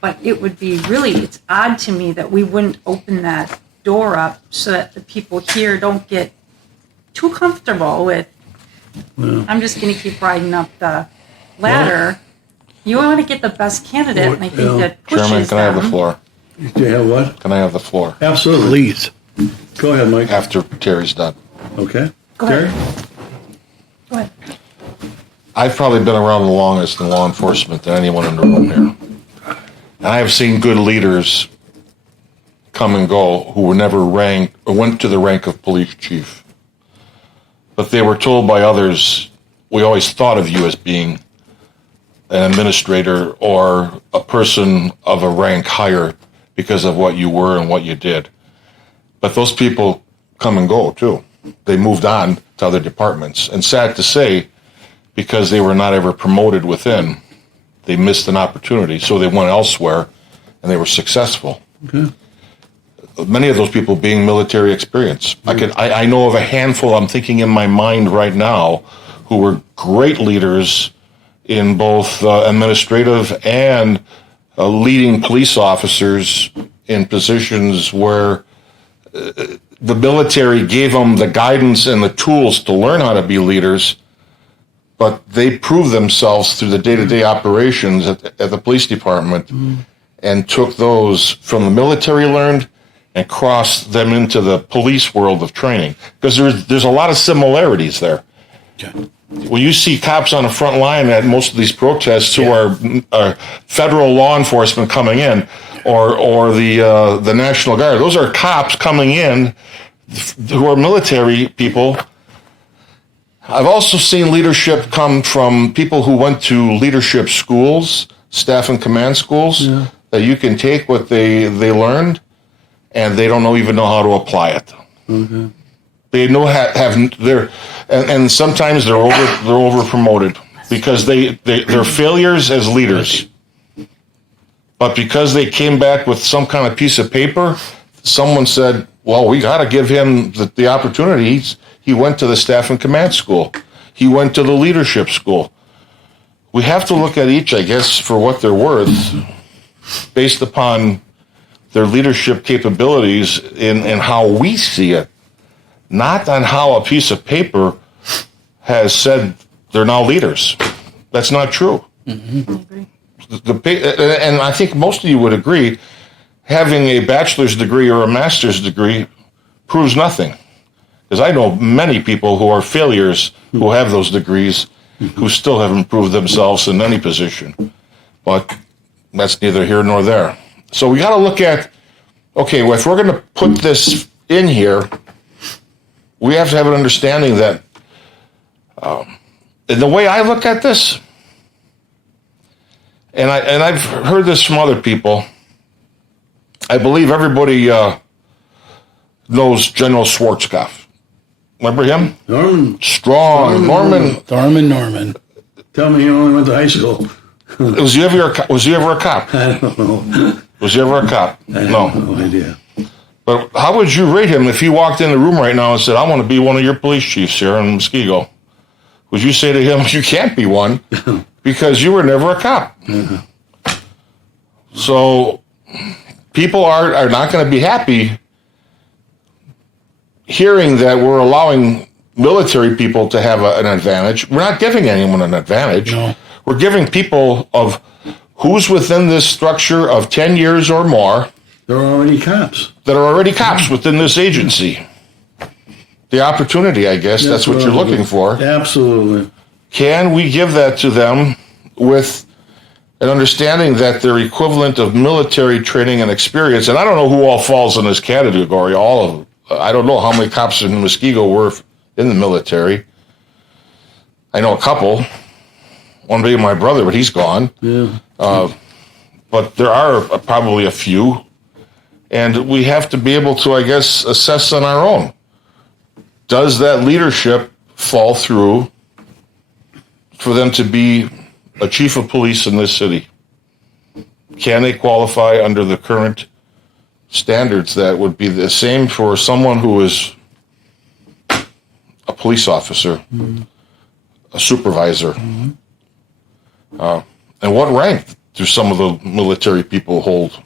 But it would be really, it's odd to me that we wouldn't open that door up so that the people here don't get too comfortable with, I'm just going to keep riding up the ladder. You want to get the best candidate, and I think that pushes Chairman, can I have the them. floor? Do you have what? Can I have the floor Absolutely. Please. Go ahead, Mike. after Terry's done? Okay. Go Terry? ahead. Go ahead. I've probably been around the longest in law enforcement than anyone in the room here. And I have seen good leaders come and go who were never ranked or went to the rank of police chief. But they were told by others, we always thought of you as being an administrator or a person of a rank higher because of what you were and what you did. But those people come and go too. They moved on to other departments. And sad to say, because they were not ever promoted within, they missed an opportunity. So they went elsewhere and they were successful. Okay. Many of those people being military experience. I know of a handful I'm thinking in my mind right now who were great leaders in both administrative and leading police officers in positions where the military gave them the guidance and the tools to learn how to be leaders, but they proved themselves through the day-to-day operations at the police department and took those from the military learned and crossed them into the police world of training. Because there's a lot of similarities there. Okay. When you see cops on the front line at most of these protests who are federal law enforcement coming in, or the National Guard, those are cops coming in who are military people. I've also seen leadership come from people who went to leadership schools, staff and command schools, that you can take what they learned, and they don't even know how to apply it. Okay. They know and sometimes they're over promoted because they're failures as leaders. But because they came back with some kind of piece of paper, someone said, "Well, we got to give him the opportunity." He went to the staff and command school. He went to the leadership school. We have to look at each, I guess, for what they're worth, based upon their leadership capabilities in how we see it. Not on how a piece of paper has said they're now leaders. That's not true. I agree. And I think most of you would agree, having a bachelor's degree or a master's degree proves nothing. Because I know many people who are failures who have those degrees who still haven't proved themselves in any position. But that's neither here nor there. So we got to look at, okay, well, if we're going to put this in here, we have to have an understanding that, in the way I look at this, and I've heard this from other people, I believe everybody knows General Schwarzkopf. Remember him? Norman, Strong. Norman. Norman. tell me you only went to high school. Was he ever a cop? I don't know. Was he ever a cop? I have No. no idea. But how would you rate him if he walked in the room right now and said, "I want to be one of your police chiefs here in Muskego"? Would you say to him, "You can't be one because you were never a cop"? So people are not going to be happy hearing that we're allowing military people to have an advantage. We're not giving anyone an advantage. No. We're giving people of who's within this structure of 10 years or more They're already cops. that are already cops within this agency. The opportunity, I guess, that's what you're looking for. Absolutely. Can we give that to them with and understanding that they're equivalent of military training and experience. And I don't know who all falls in this category. All of them. I don't know how many cops in Muskego were in the military. I know a couple. One being my brother, but he's gone. Yeah. But there are probably a few. And we have to be able to, I guess, assess on our own. Does that leadership fall through for them to be a chief of police in this city? Can they qualify under the current standards that would be the same for someone who is a police officer, a supervisor? And what rank do some of the military people hold?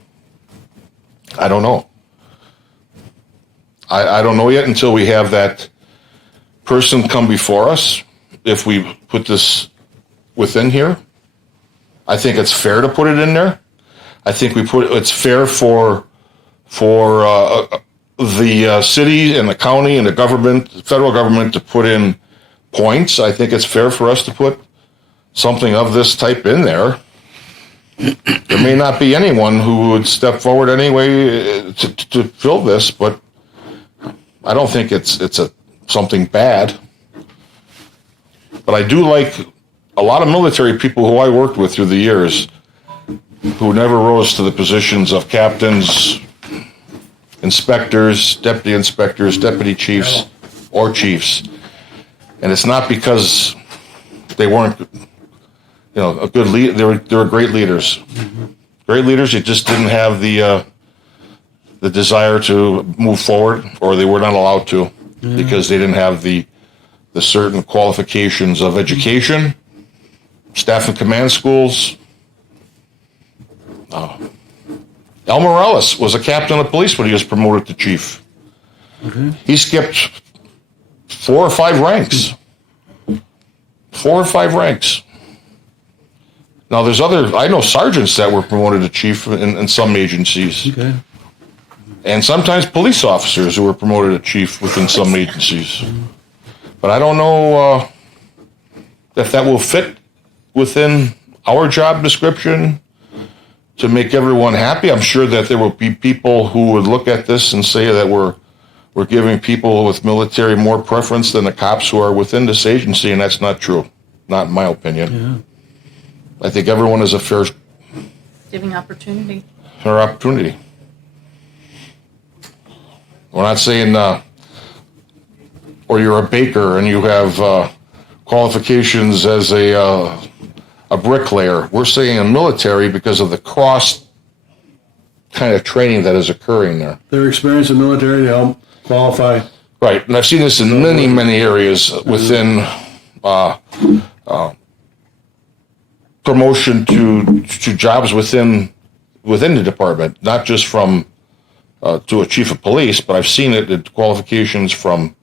I don't know. I don't know yet until we have that person come before us. If we put this within here, I think it's fair to put it in there. I think it's fair for the city and the county and the government, the federal government, to put in points. I think it's fair for us to put something of this type in there. There may not be anyone who would step forward anyway to fill this, but I don't think it's something bad. But I do like a lot of military people who I worked with through the years who never rose to the positions of captains, inspectors, deputy chiefs, or chiefs. And it's not because they weren't, a good lead. They were great leaders. Great leaders. They just didn't have the desire to move forward, or they were not allowed to, because they didn't have the certain qualifications of education, staff and command schools. Al Morales was a captain of police when he was promoted to chief. He skipped 4 or 5 ranks. 4 or 5 ranks. Now, I know sergeants that were promoted to chief in some agencies. Okay. And sometimes police officers who were promoted to chief within some agencies. But I don't know if that will fit within our job description to make everyone happy. I'm sure that there will be people who would look at this and say that we're giving people with military more preference than the cops who are within this agency, and that's not true. Not in my opinion. Yeah. I think everyone is a fair opportunity. We're not saying, or you're a baker and you have qualifications as a bricklayer. We're saying a military because of the cross kind of training that is occurring there. Their experience in the military to help qualify. Right, and I've seen this in many, many areas within promotion to jobs within the department, not just from to a chief of police, but I've seen it at qualifications from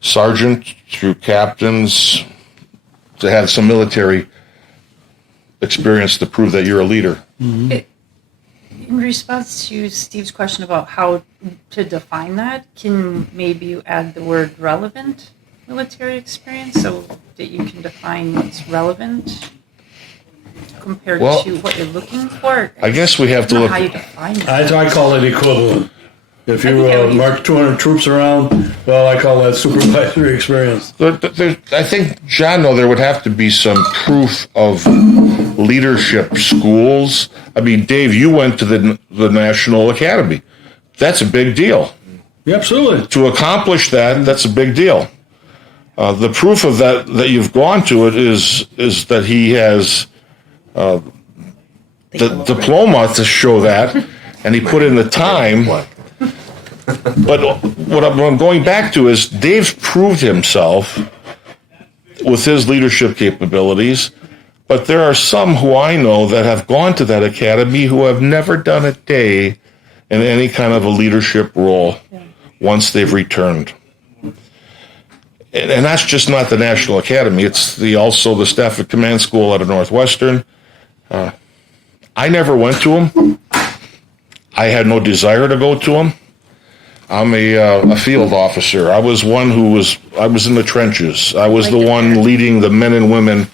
sergeant through captains to have some military experience to prove that you're a leader. In response to Steve's question about how to define that, can maybe you add the word relevant military experience so that you can define what's relevant compared to what you're looking for? I guess we have to look. How you define it. I call it equivalent. If you march 200 troops around, well, I call that supervisory experience. I think, John, though, there would have to be some proof of leadership schools. I mean, Dave, you went to the National Academy. That's a big deal. Yeah, absolutely. To accomplish that, that's a big deal. The proof of that you've gone to it is that he has the diploma to show that, and he put in the time. But what I'm going back to is Dave's proved himself with his leadership capabilities, but there are some who I know that have gone to that academy who have never done a day in any kind of a leadership role once they've returned. And that's just not the National Academy. It's also the Staff and Command School out of Northwestern. I never went to them. I had no desire to go to them. I'm a field officer. I was one I was in the trenches. I was the one leading the men and women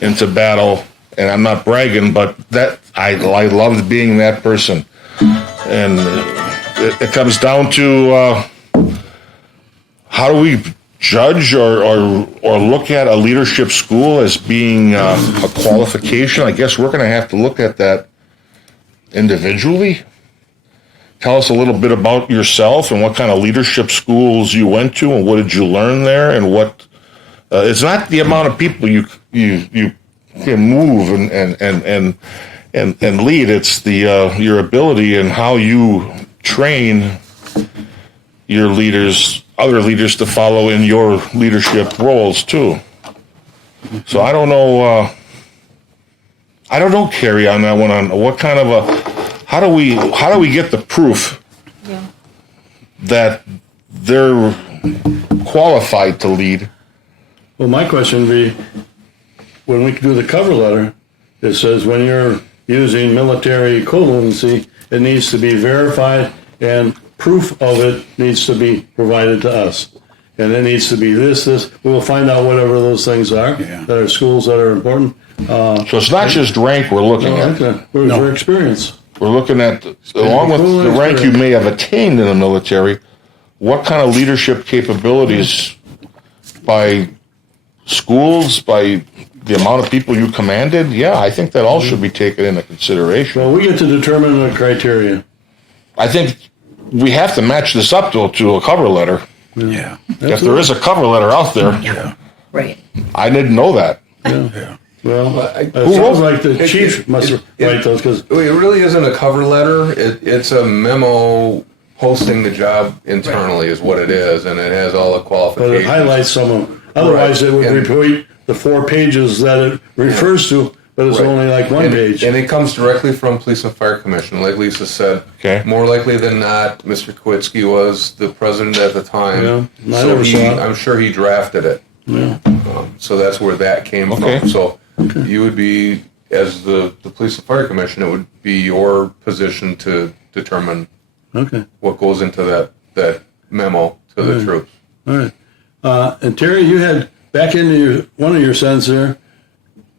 into battle and I'm not bragging, but that I loved being that person. And it comes down to how do we judge or look at a leadership school as being a qualification? I guess we're going to have to look at that individually. Tell us a little bit about yourself and what kind of leadership schools you went to and what did you learn there, and what it's not the amount of people you can move and lead. It's the your ability and how you train your leaders, other leaders, to follow in your leadership roles too. So I don't know, Carrie, on that one. On what kind of how do we get the proof that they're qualified to lead? Well, my question would be, when we do the cover letter, it says when you're using military equivalency, it needs to be verified and proof of it needs to be provided to us. And it needs to be this. We'll find out whatever those things are that are schools that are important. So it's not just rank we're looking at. For experience. We're looking at, along with the rank you may have attained in the military, what kind of leadership capabilities by schools, by the amount of people you commanded. Yeah, I think that all should be taken into consideration. Well, we get to determine the criteria. I think we have to match this up to a cover letter. Yeah. If there is a cover letter out there. Yeah. Right. I didn't know that. Yeah. Well, it sounds like the chief must write those, because It really isn't a cover letter. It's a memo posting the job internally is what it is, and it has all the but qualifications. it highlights some of them. Otherwise, it would repeat the 4 pages that it refers to, but it's Right. only like one page. And it comes directly from Police and Fire Commission, like Lisa said. Okay. More likely than not, Mr. Kwiatkowski was the president at the time. Yeah, I So never saw it. I'm sure he drafted it. Yeah. So that's where that came Okay. from. So you would be, as the Police and Fire Commission, it would be your position to determine Okay. what goes into that memo to the troops. All right. And Terry, you had back into one of your sentences there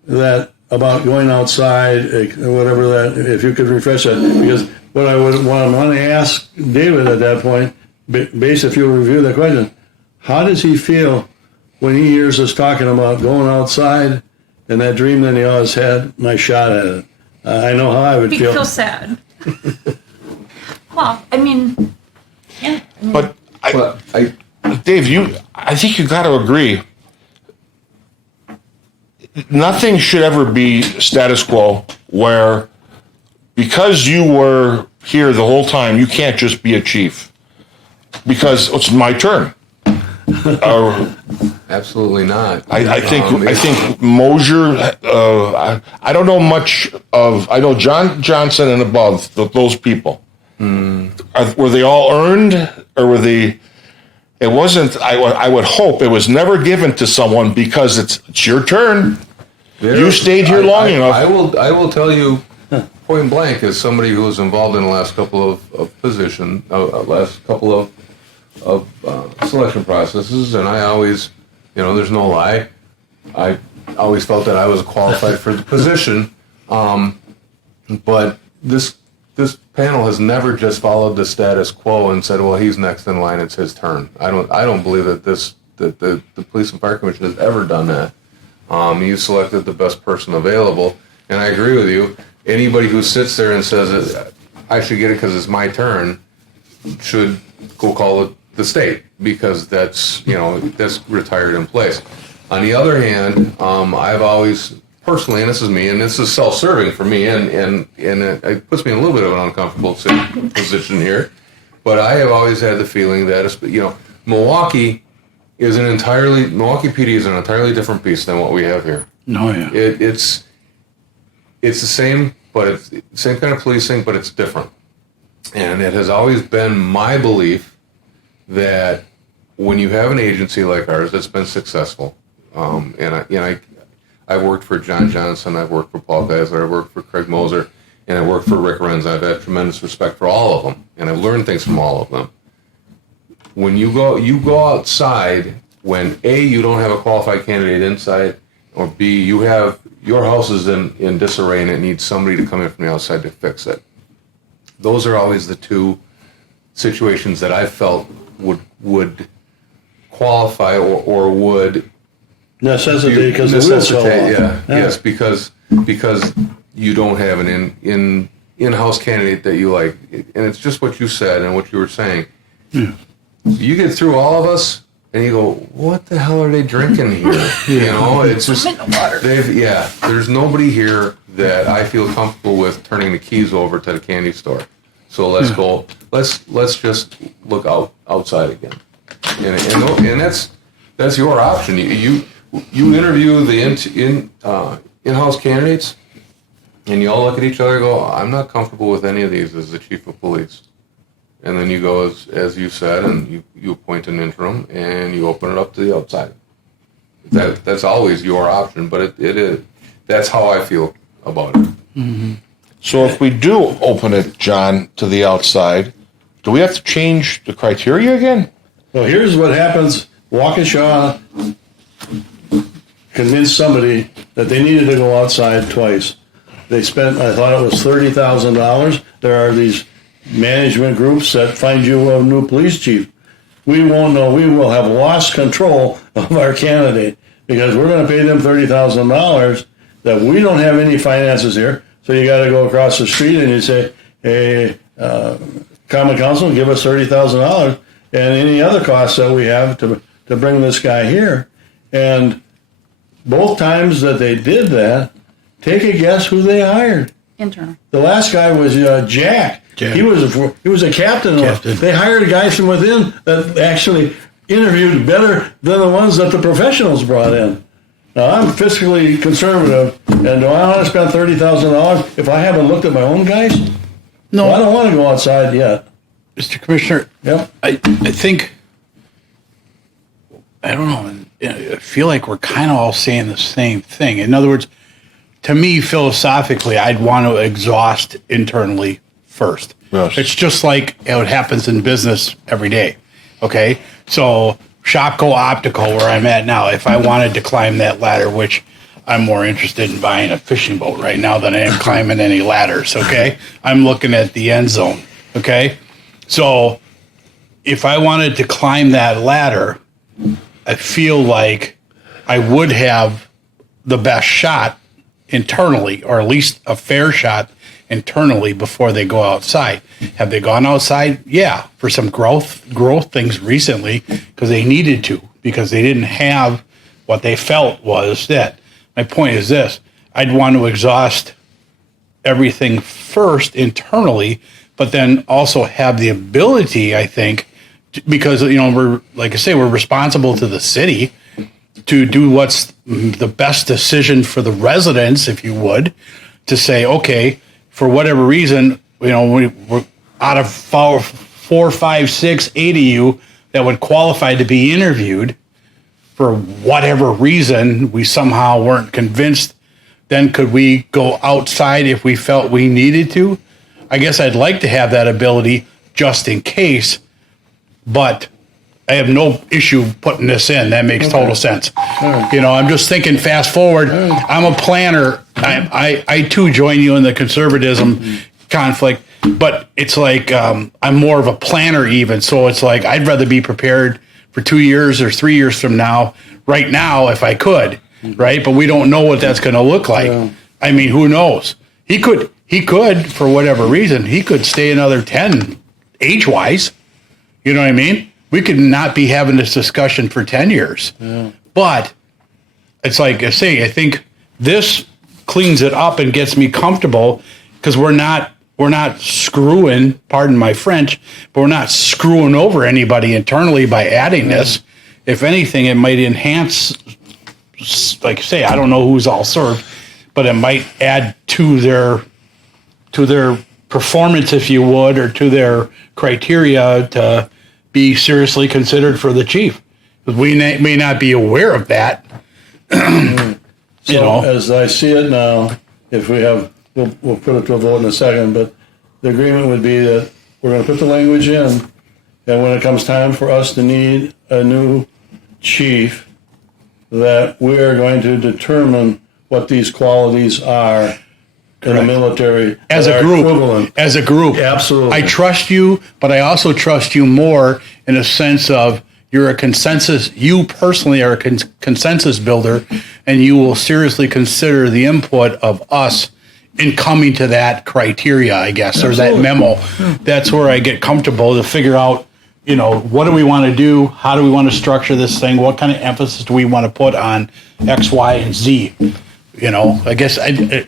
that about going outside, whatever that, if you could refresh that, because what I would want to ask David at that point, based if you'll review that question, how does he feel when he hears us talking about going outside and that dream that he always had, and I shot at it? I know how I would He feel. feels sad. Well, I mean, yeah. But But Dave, I think you got to agree. Nothing should ever be status quo where, because you were here the whole time, you can't just be a chief because it's my turn. absolutely not. I think Mosier. I don't know much of. I know John Johnson and above those people. Were they all earned, or were they? It wasn't. I would hope it was never given to someone because it's your turn. You stayed here long enough. I will tell you point blank, as somebody who was involved in the last couple of position, last couple of selection processes, and I always, there's no lie, I always felt that I was qualified for the position. But this panel has never just followed the status quo and said, well, he's next in line, it's his turn. I don't believe that the Police and Fire Commission has ever done that. You selected the best person available, and I agree with you. Anybody who sits there and says I should get it because it's my turn should go call it the state, because that's retired in place. On the other hand, I've always personally, and this is me, and this is self-serving for me, and it puts me in a little bit of an uncomfortable position here, but I have always had the feeling that Milwaukee PD is an entirely different beast than what we have here. No, yeah. It's the same, but it's the same kind of policing, but it's different. And it has always been my belief that when you have an agency like ours that's been successful, I've worked for John Johnson, I've worked for Paul Geisler, I've worked for Craig Moser, and I've worked for Rick Renz. I've had tremendous respect for all of them, and I've learned things from all of them. When you go outside when A, you don't have a qualified candidate inside, or B, you have your house is in disarray and it needs somebody to come in from the outside to fix it. Those are always the two situations that I felt would qualify or would Necessitate, because the wheels fell off. Yes, because you don't have an in-house candidate that you like, and it's just what you said and what you were saying. You get through all of us, and you go, "What the hell are they drinking here?" You know, it's just there's nobody here that I feel comfortable with turning the keys over to the candy store. So let's go. Let's just look outside again, and that's your option. You interview the in-house candidates, and you all look at each other and go, I'm not comfortable with any of these as the chief of police. And then you go, as you said, and you appoint an interim, and you open it up to the outside. That's always your option, but it is. That's how I feel about it. Mm-hmm. So if we do open it, John, to the outside, do we have to change the criteria again? Well, here's what happens. Waukesha convinced somebody that they needed to go outside twice. They spent, I thought it was $30,000. There are these management groups that find you a new police chief. We won't know. We will have lost control of our candidate because we're going to pay them $30,000 that we don't have any finances here. So you got to go across the street and you say, hey, Common Council, give us $30,000 and any other costs that we have to bring this guy here. And both times that they did that, take a guess who they hired. Internal. The last guy was Jack. He was a captain. They hired guys from within that actually interviewed better than the ones that the professionals brought in. Now, I'm fiscally conservative, and do I want to spend $30,000 if I haven't looked at my own guys? No. Well, I don't want to go outside yet. Mr. Commissioner, Yep. I think, I don't know, I feel like we're kind of all saying the same thing. In other words, to me, philosophically, I'd want to exhaust internally first. Yes. It's just like what happens in business every day. Okay? So, Shopko Optical, where I'm at now, if I wanted to climb that ladder, which I'm more interested in buying a fishing boat right now than I am climbing any ladders, okay? I'm looking at the end zone, okay? So, if I wanted to climb that ladder, I feel like I would have the best shot internally, or at least a fair shot internally before they go outside. Have they gone outside? Yeah, for some growth things recently because they needed to, because they didn't have what they felt was that. My point is this: I'd want to exhaust everything first internally, but then also have the ability, I think, because we're, like I say, we're responsible to the city to do what's the best decision for the residents, if you would, to say, okay, for whatever reason, we're out of 4, 5, 6, 8 of you that would qualify to be interviewed. For whatever reason, we somehow weren't convinced. Then could we go outside if we felt we needed to? I guess I'd like to have that ability just in case, but I have no issue putting this in. That makes total sense. I'm just thinking fast forward. I'm a planner. I too join you in the conservatism conflict, but it's like I'm more of a planner even. So it's like I'd rather be prepared for 2 years or 3 years from now, right now, if I could, right? But we don't know what that's going to look like. Yeah. I mean, who knows? He could, for whatever reason, he could stay another 10 age-wise. You know what I mean? We could not be having this discussion for 10 years. Yeah. But it's like I say, I think this cleans it up and gets me comfortable because we're not screwing, pardon my French, but we're not screwing over anybody internally by adding this. If anything, it might enhance, like I say, I don't know who's all served, but it might add to their performance, if you would, or to their criteria to be seriously considered for the chief. We may not be aware of that. As I see it now, if we have, we'll put it to a vote in a second, but the agreement would be that we're going to put the language in, and when it comes time for us to need a new chief, that we are going to determine what these qualities are in the military As that a are group, equivalent. as a group, Absolutely. I trust you, but I also trust you more in a sense of you're a consensus. You personally are a consensus builder, and you will seriously consider the input of us in coming to that criteria, I guess, or that memo. That's where I get comfortable to figure out, what do we want to do? How do we want to structure this thing? What kind of emphasis do we want to put on X, Y, and Z? I guess I'd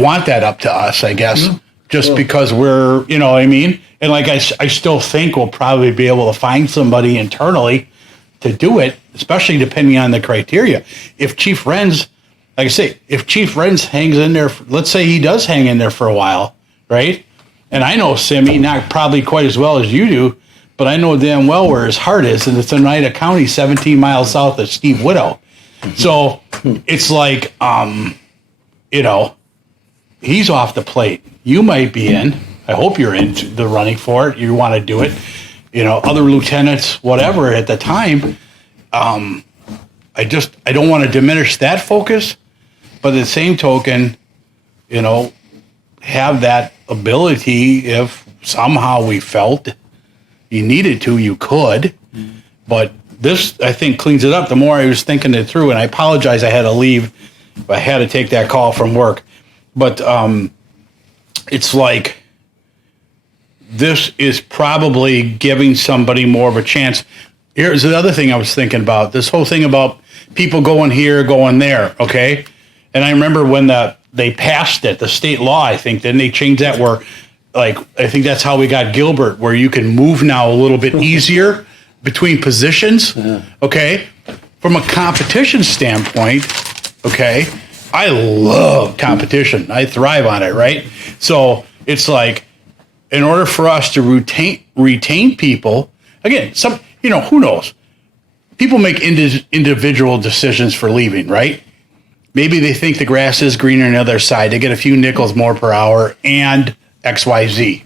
want that up to us, I guess, just because we're, what I mean? And like I still think we'll probably be able to find somebody internally to do it, especially depending on the criteria. If Chief Renz, like I say, if Chief Renz hangs in there, let's say he does hang in there for a while, right? And I know Simmy, not probably quite as well as you do, but I know damn well where his heart is, and it's in Oneida County, 17 miles south of Steve Widow. So it's like, he's off the plate. You might be in. I hope you're in the running for it. You want to do it. Other lieutenants, whatever, at the time. I don't want to diminish that focus, but at the same token, have that ability if somehow we felt you needed to, you could. But this, I think, cleans it up. The more I was thinking it through, and I apologize, I had to leave. I had to take that call from work. But it's like this is probably giving somebody more of a chance. Here's the other thing I was thinking about. This whole thing about people going here, going there, okay? And I remember when they passed it, the state law, I think, then they changed that where, I think that's how we got Gilbert, where you can move now a little bit easier between positions, okay? From a competition standpoint, okay, I love competition. I thrive on it, right? So it's like, in order for us to retain people, again, who knows? People make individual decisions for leaving, right? Maybe they think the grass is greener on the other side. They get a few nickels more per hour and XYZ,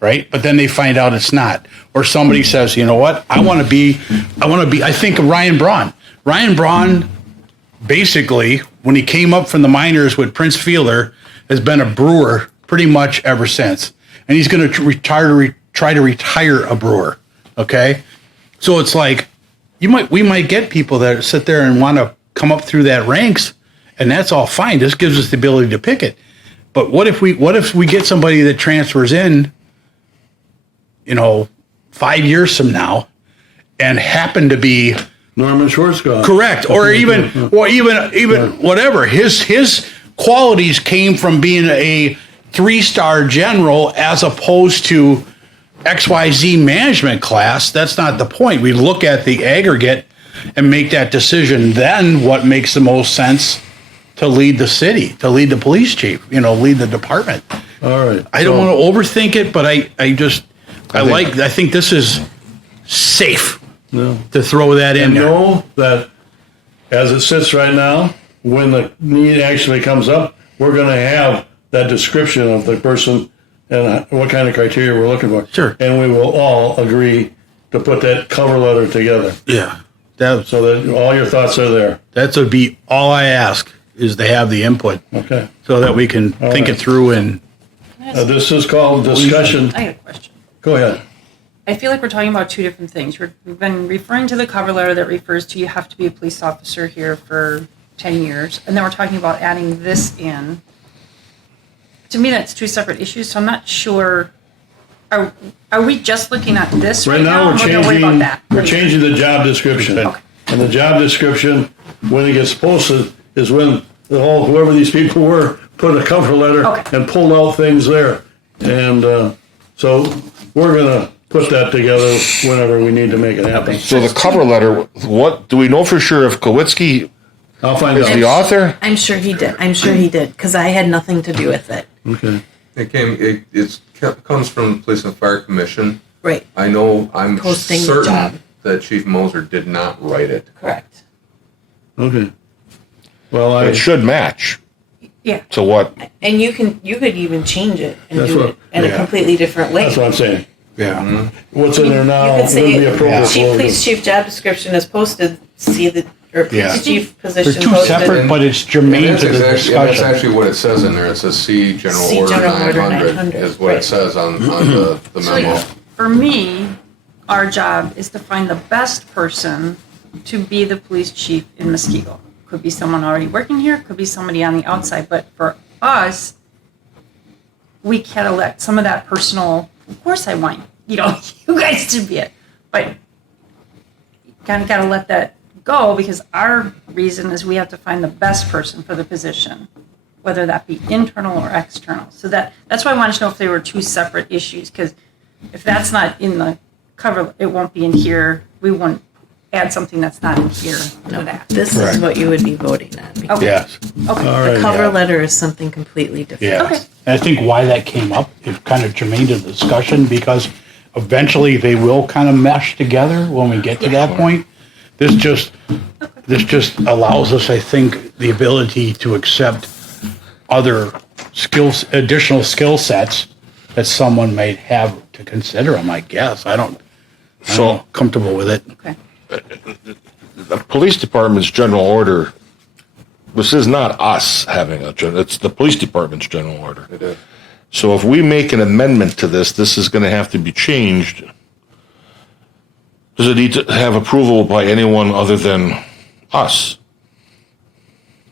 right? But then they find out it's not. Or somebody says, you know what? I think of Ryan Braun. Ryan Braun, basically, when he came up from the minors with Prince Fielder, has been a brewer pretty much ever since. And he's going to try to retire a brewer, okay? So it's like, we might get people that sit there and want to come up through that ranks, and that's all fine. This gives us the ability to pick it. But what if we get somebody that transfers in, 5 years from now, and happen to be Norman Schwarzkopf. Correct, or even whatever. His qualities came from being a 3-star general as opposed to XYZ management class. That's not the point. We look at the aggregate and make that decision. Then what makes the most sense to lead the city, to lead the police chief, lead the department. All right. I don't want to overthink it, but I think this is safe to throw that in And there. know that as it sits right now, when the need actually comes up, we're going to have that description of the person and what kind of criteria we're looking for. Sure. And we will all agree to put that cover letter together Yeah. so that all your thoughts are there. That would be all I ask, is to have the input Okay. so that we can think it through. And This is called discussion. I got a question. Go ahead. I feel like we're talking about two different things. We've been referring to the cover letter that refers to you have to be a police officer here for 10 years. And then we're talking about adding this in. To me, that's two separate issues, so I'm not sure. Are we just looking at this right now? Right now, We're gonna worry about that we're later. changing the job description. Okay. And the job description, when it gets posted, is when whoever these people were, put a cover letter Okay. and pulled out things there. And so we're going to put that together whenever we need to make it happen. So the cover letter, what do we know for sure if Kowitsky I'll find is out. the author? I'm sure he did. Because I had nothing to do with it. Okay. It comes from the Police and Fire Commission. Right. I'm Posting the certain job. that Chief Moser did not write it. Correct. Okay. Well, It should match Yeah. to what, And you could even change it and That's do what- it in a yeah. completely different way. that's what I'm saying. yeah, What's in there now You could wouldn't be say appropriate. chief for- police chief job description is posted. See the or Yeah. police chief They're position two posted. separate, but it's And germane that's to the exactly, and that's discussion. actually what it says in there. It says C General See Order General Order 900 900, is what it right. says on the So memo. for me, our job is to find the best person to be the police chief in Muskego. Could be someone already working here, could be somebody on the outside, but for us, we can't let some of that personal, of course I want, you guys to be it, but kind of got to let that go because our reason is we have to find the best person for the position, whether that be internal or external. So that's why I wanted to know if they were two separate issues, because if that's not in the cover, it won't be in here. We won't add something that's not in here to that. This is Correct. what you would be voting on. because Okay. Yes. Okay. All The right. cover letter is something completely different. Yeah. Okay. And I think why that came up is kind of germane to the discussion because eventually they will kind of mesh together when we get to that point. This just allows us, I think, the ability to accept other skills, additional skill sets that someone might have to consider them, I guess. I'm So comfortable with it. Okay. the police department's general order, this is not us having it's the police department's general order. It is. So if we make an amendment to this is going to have to be changed. Does it need to have approval by anyone other than us?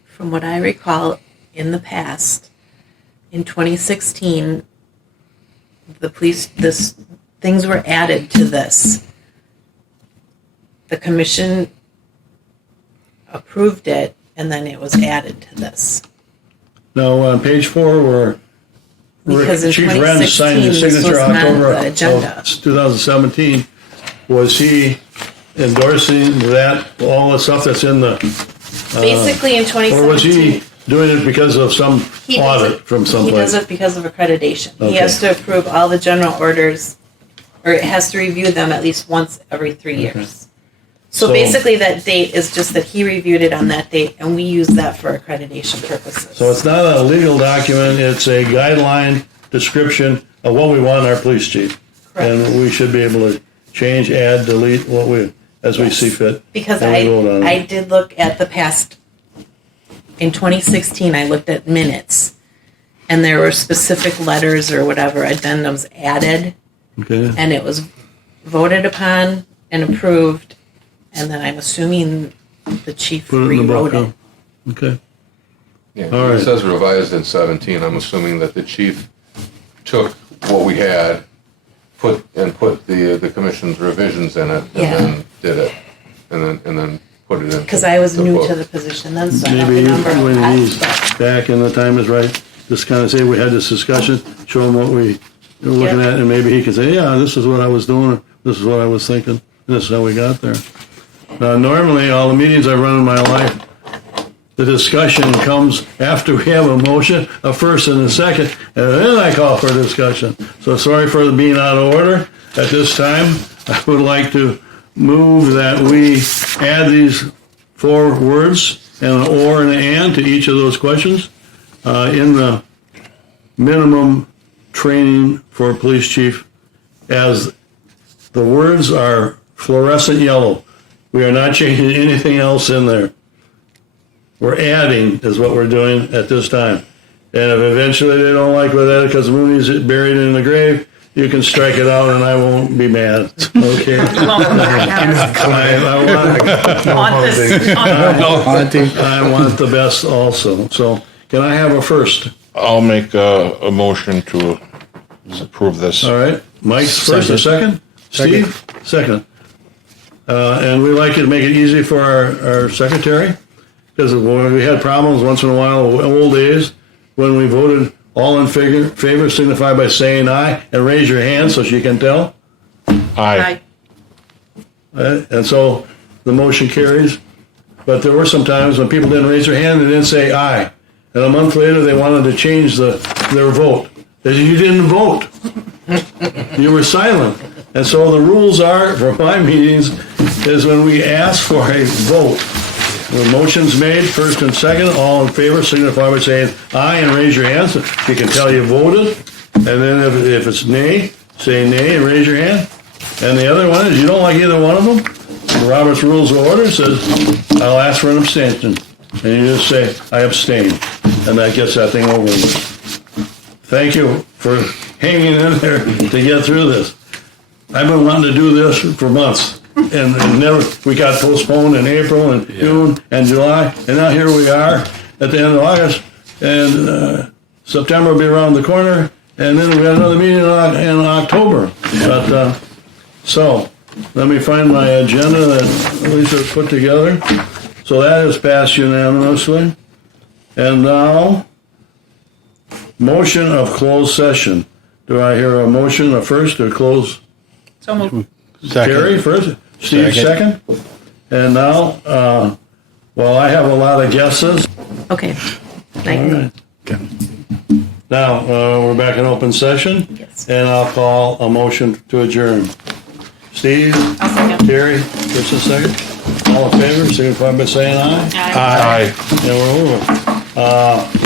From what I recall in the past, in 2016, things were added to this. The commission approved it, and then it was added to this. Now, on page 4, where Because in Chief Wren signed 2016, his this signature was not October the agenda. of 2017, was he endorsing that, all the stuff that's in the, Basically, in or was 2017, he doing it because of some he does audit it- from He does someplace? it because of accreditation. He Okay. has to approve all the general orders, or it has to review them at least once every 3 years. So So- basically, that date is just that he reviewed it on that date, and we use that for accreditation purposes. So it's not a legal document, it's a guideline description of what we want in our police chief. And we should be able to change, add, delete as we see fit. Because and we vote on it. I did look at the past, in 2016, I looked at minutes, and there were specific letters or whatever, addendums added, Okay, and it was voted upon and approved, and then I'm assuming the chief put it in the book, rewrote it. huh? Okay. Yeah, All right. it says revised in 17. I'm assuming that the chief took what we had, put the commission's revisions in it, and Yeah. then did it, and then put it in. Because I was new book. to the position then, so I don't Maybe remember a when lot, he's but back and the time is right, just kind of say we had this discussion, show him what we were looking Yep. at, and maybe he can say, yeah, this is what I was doing, or this is what I was thinking, and this is how we got there. Now, normally, all the meetings I've run in my life, the discussion comes after we have a motion, a first and a second, and then I call for discussion. So sorry for being out of order. At this time, I would like to move that we add these 4 words and an or and an and to each of those questions in the minimum training for a police chief, as the words are fluorescent yellow. We are not changing anything else in there. We're adding is what we're doing at this time. And if eventually they don't like with that because Mooney's buried in the grave, you can strike it out and I won't be mad. Okay? You won't I want the best also. So can I have a first? I'll make a motion to approve this. All right. Mike's first or second? Steve? Second. And we like to make it easy for our secretary, because when we had problems once in a while, old days, when we voted all in favor signify by saying aye and raise your hand so she can tell. Aye. And so the motion carries. But there were some times when people didn't raise their hand and didn't say aye. And a month later, they wanted to change their vote. They said, you didn't vote. You were silent. And so the rules are, for my meetings, is when we ask for a vote. The motion's made, first and second, all in favor, signify by saying aye and raise your hands. You can tell you voted. And then if it's nay, say nay and raise your hand. And the other one is you don't like either one of them, Robert's Rules of Order says, I'll ask for an abstention. And you just say, I abstain. And that gets that thing over with. Thank you for hanging in there to get through this. I've been wanting to do this for months. And never, we got postponed in April and June and July. And now here we are at the end of August. And September will be around the corner. And then we got another meeting in October. But, so, let me find my agenda that Lisa put together. So that is passed unanimously. And now, motion of closed session. Do I hear a motion of first to close? So moved. Terry first, Steve second. And now, well, I have a lot of guesses. Okay. All right. Now, we're back in open session. Yes. And I'll call a motion to adjourn. Steve? I'll second. Terry, first and second. All in favor, signify by saying aye. Aye. Aye. And we're over.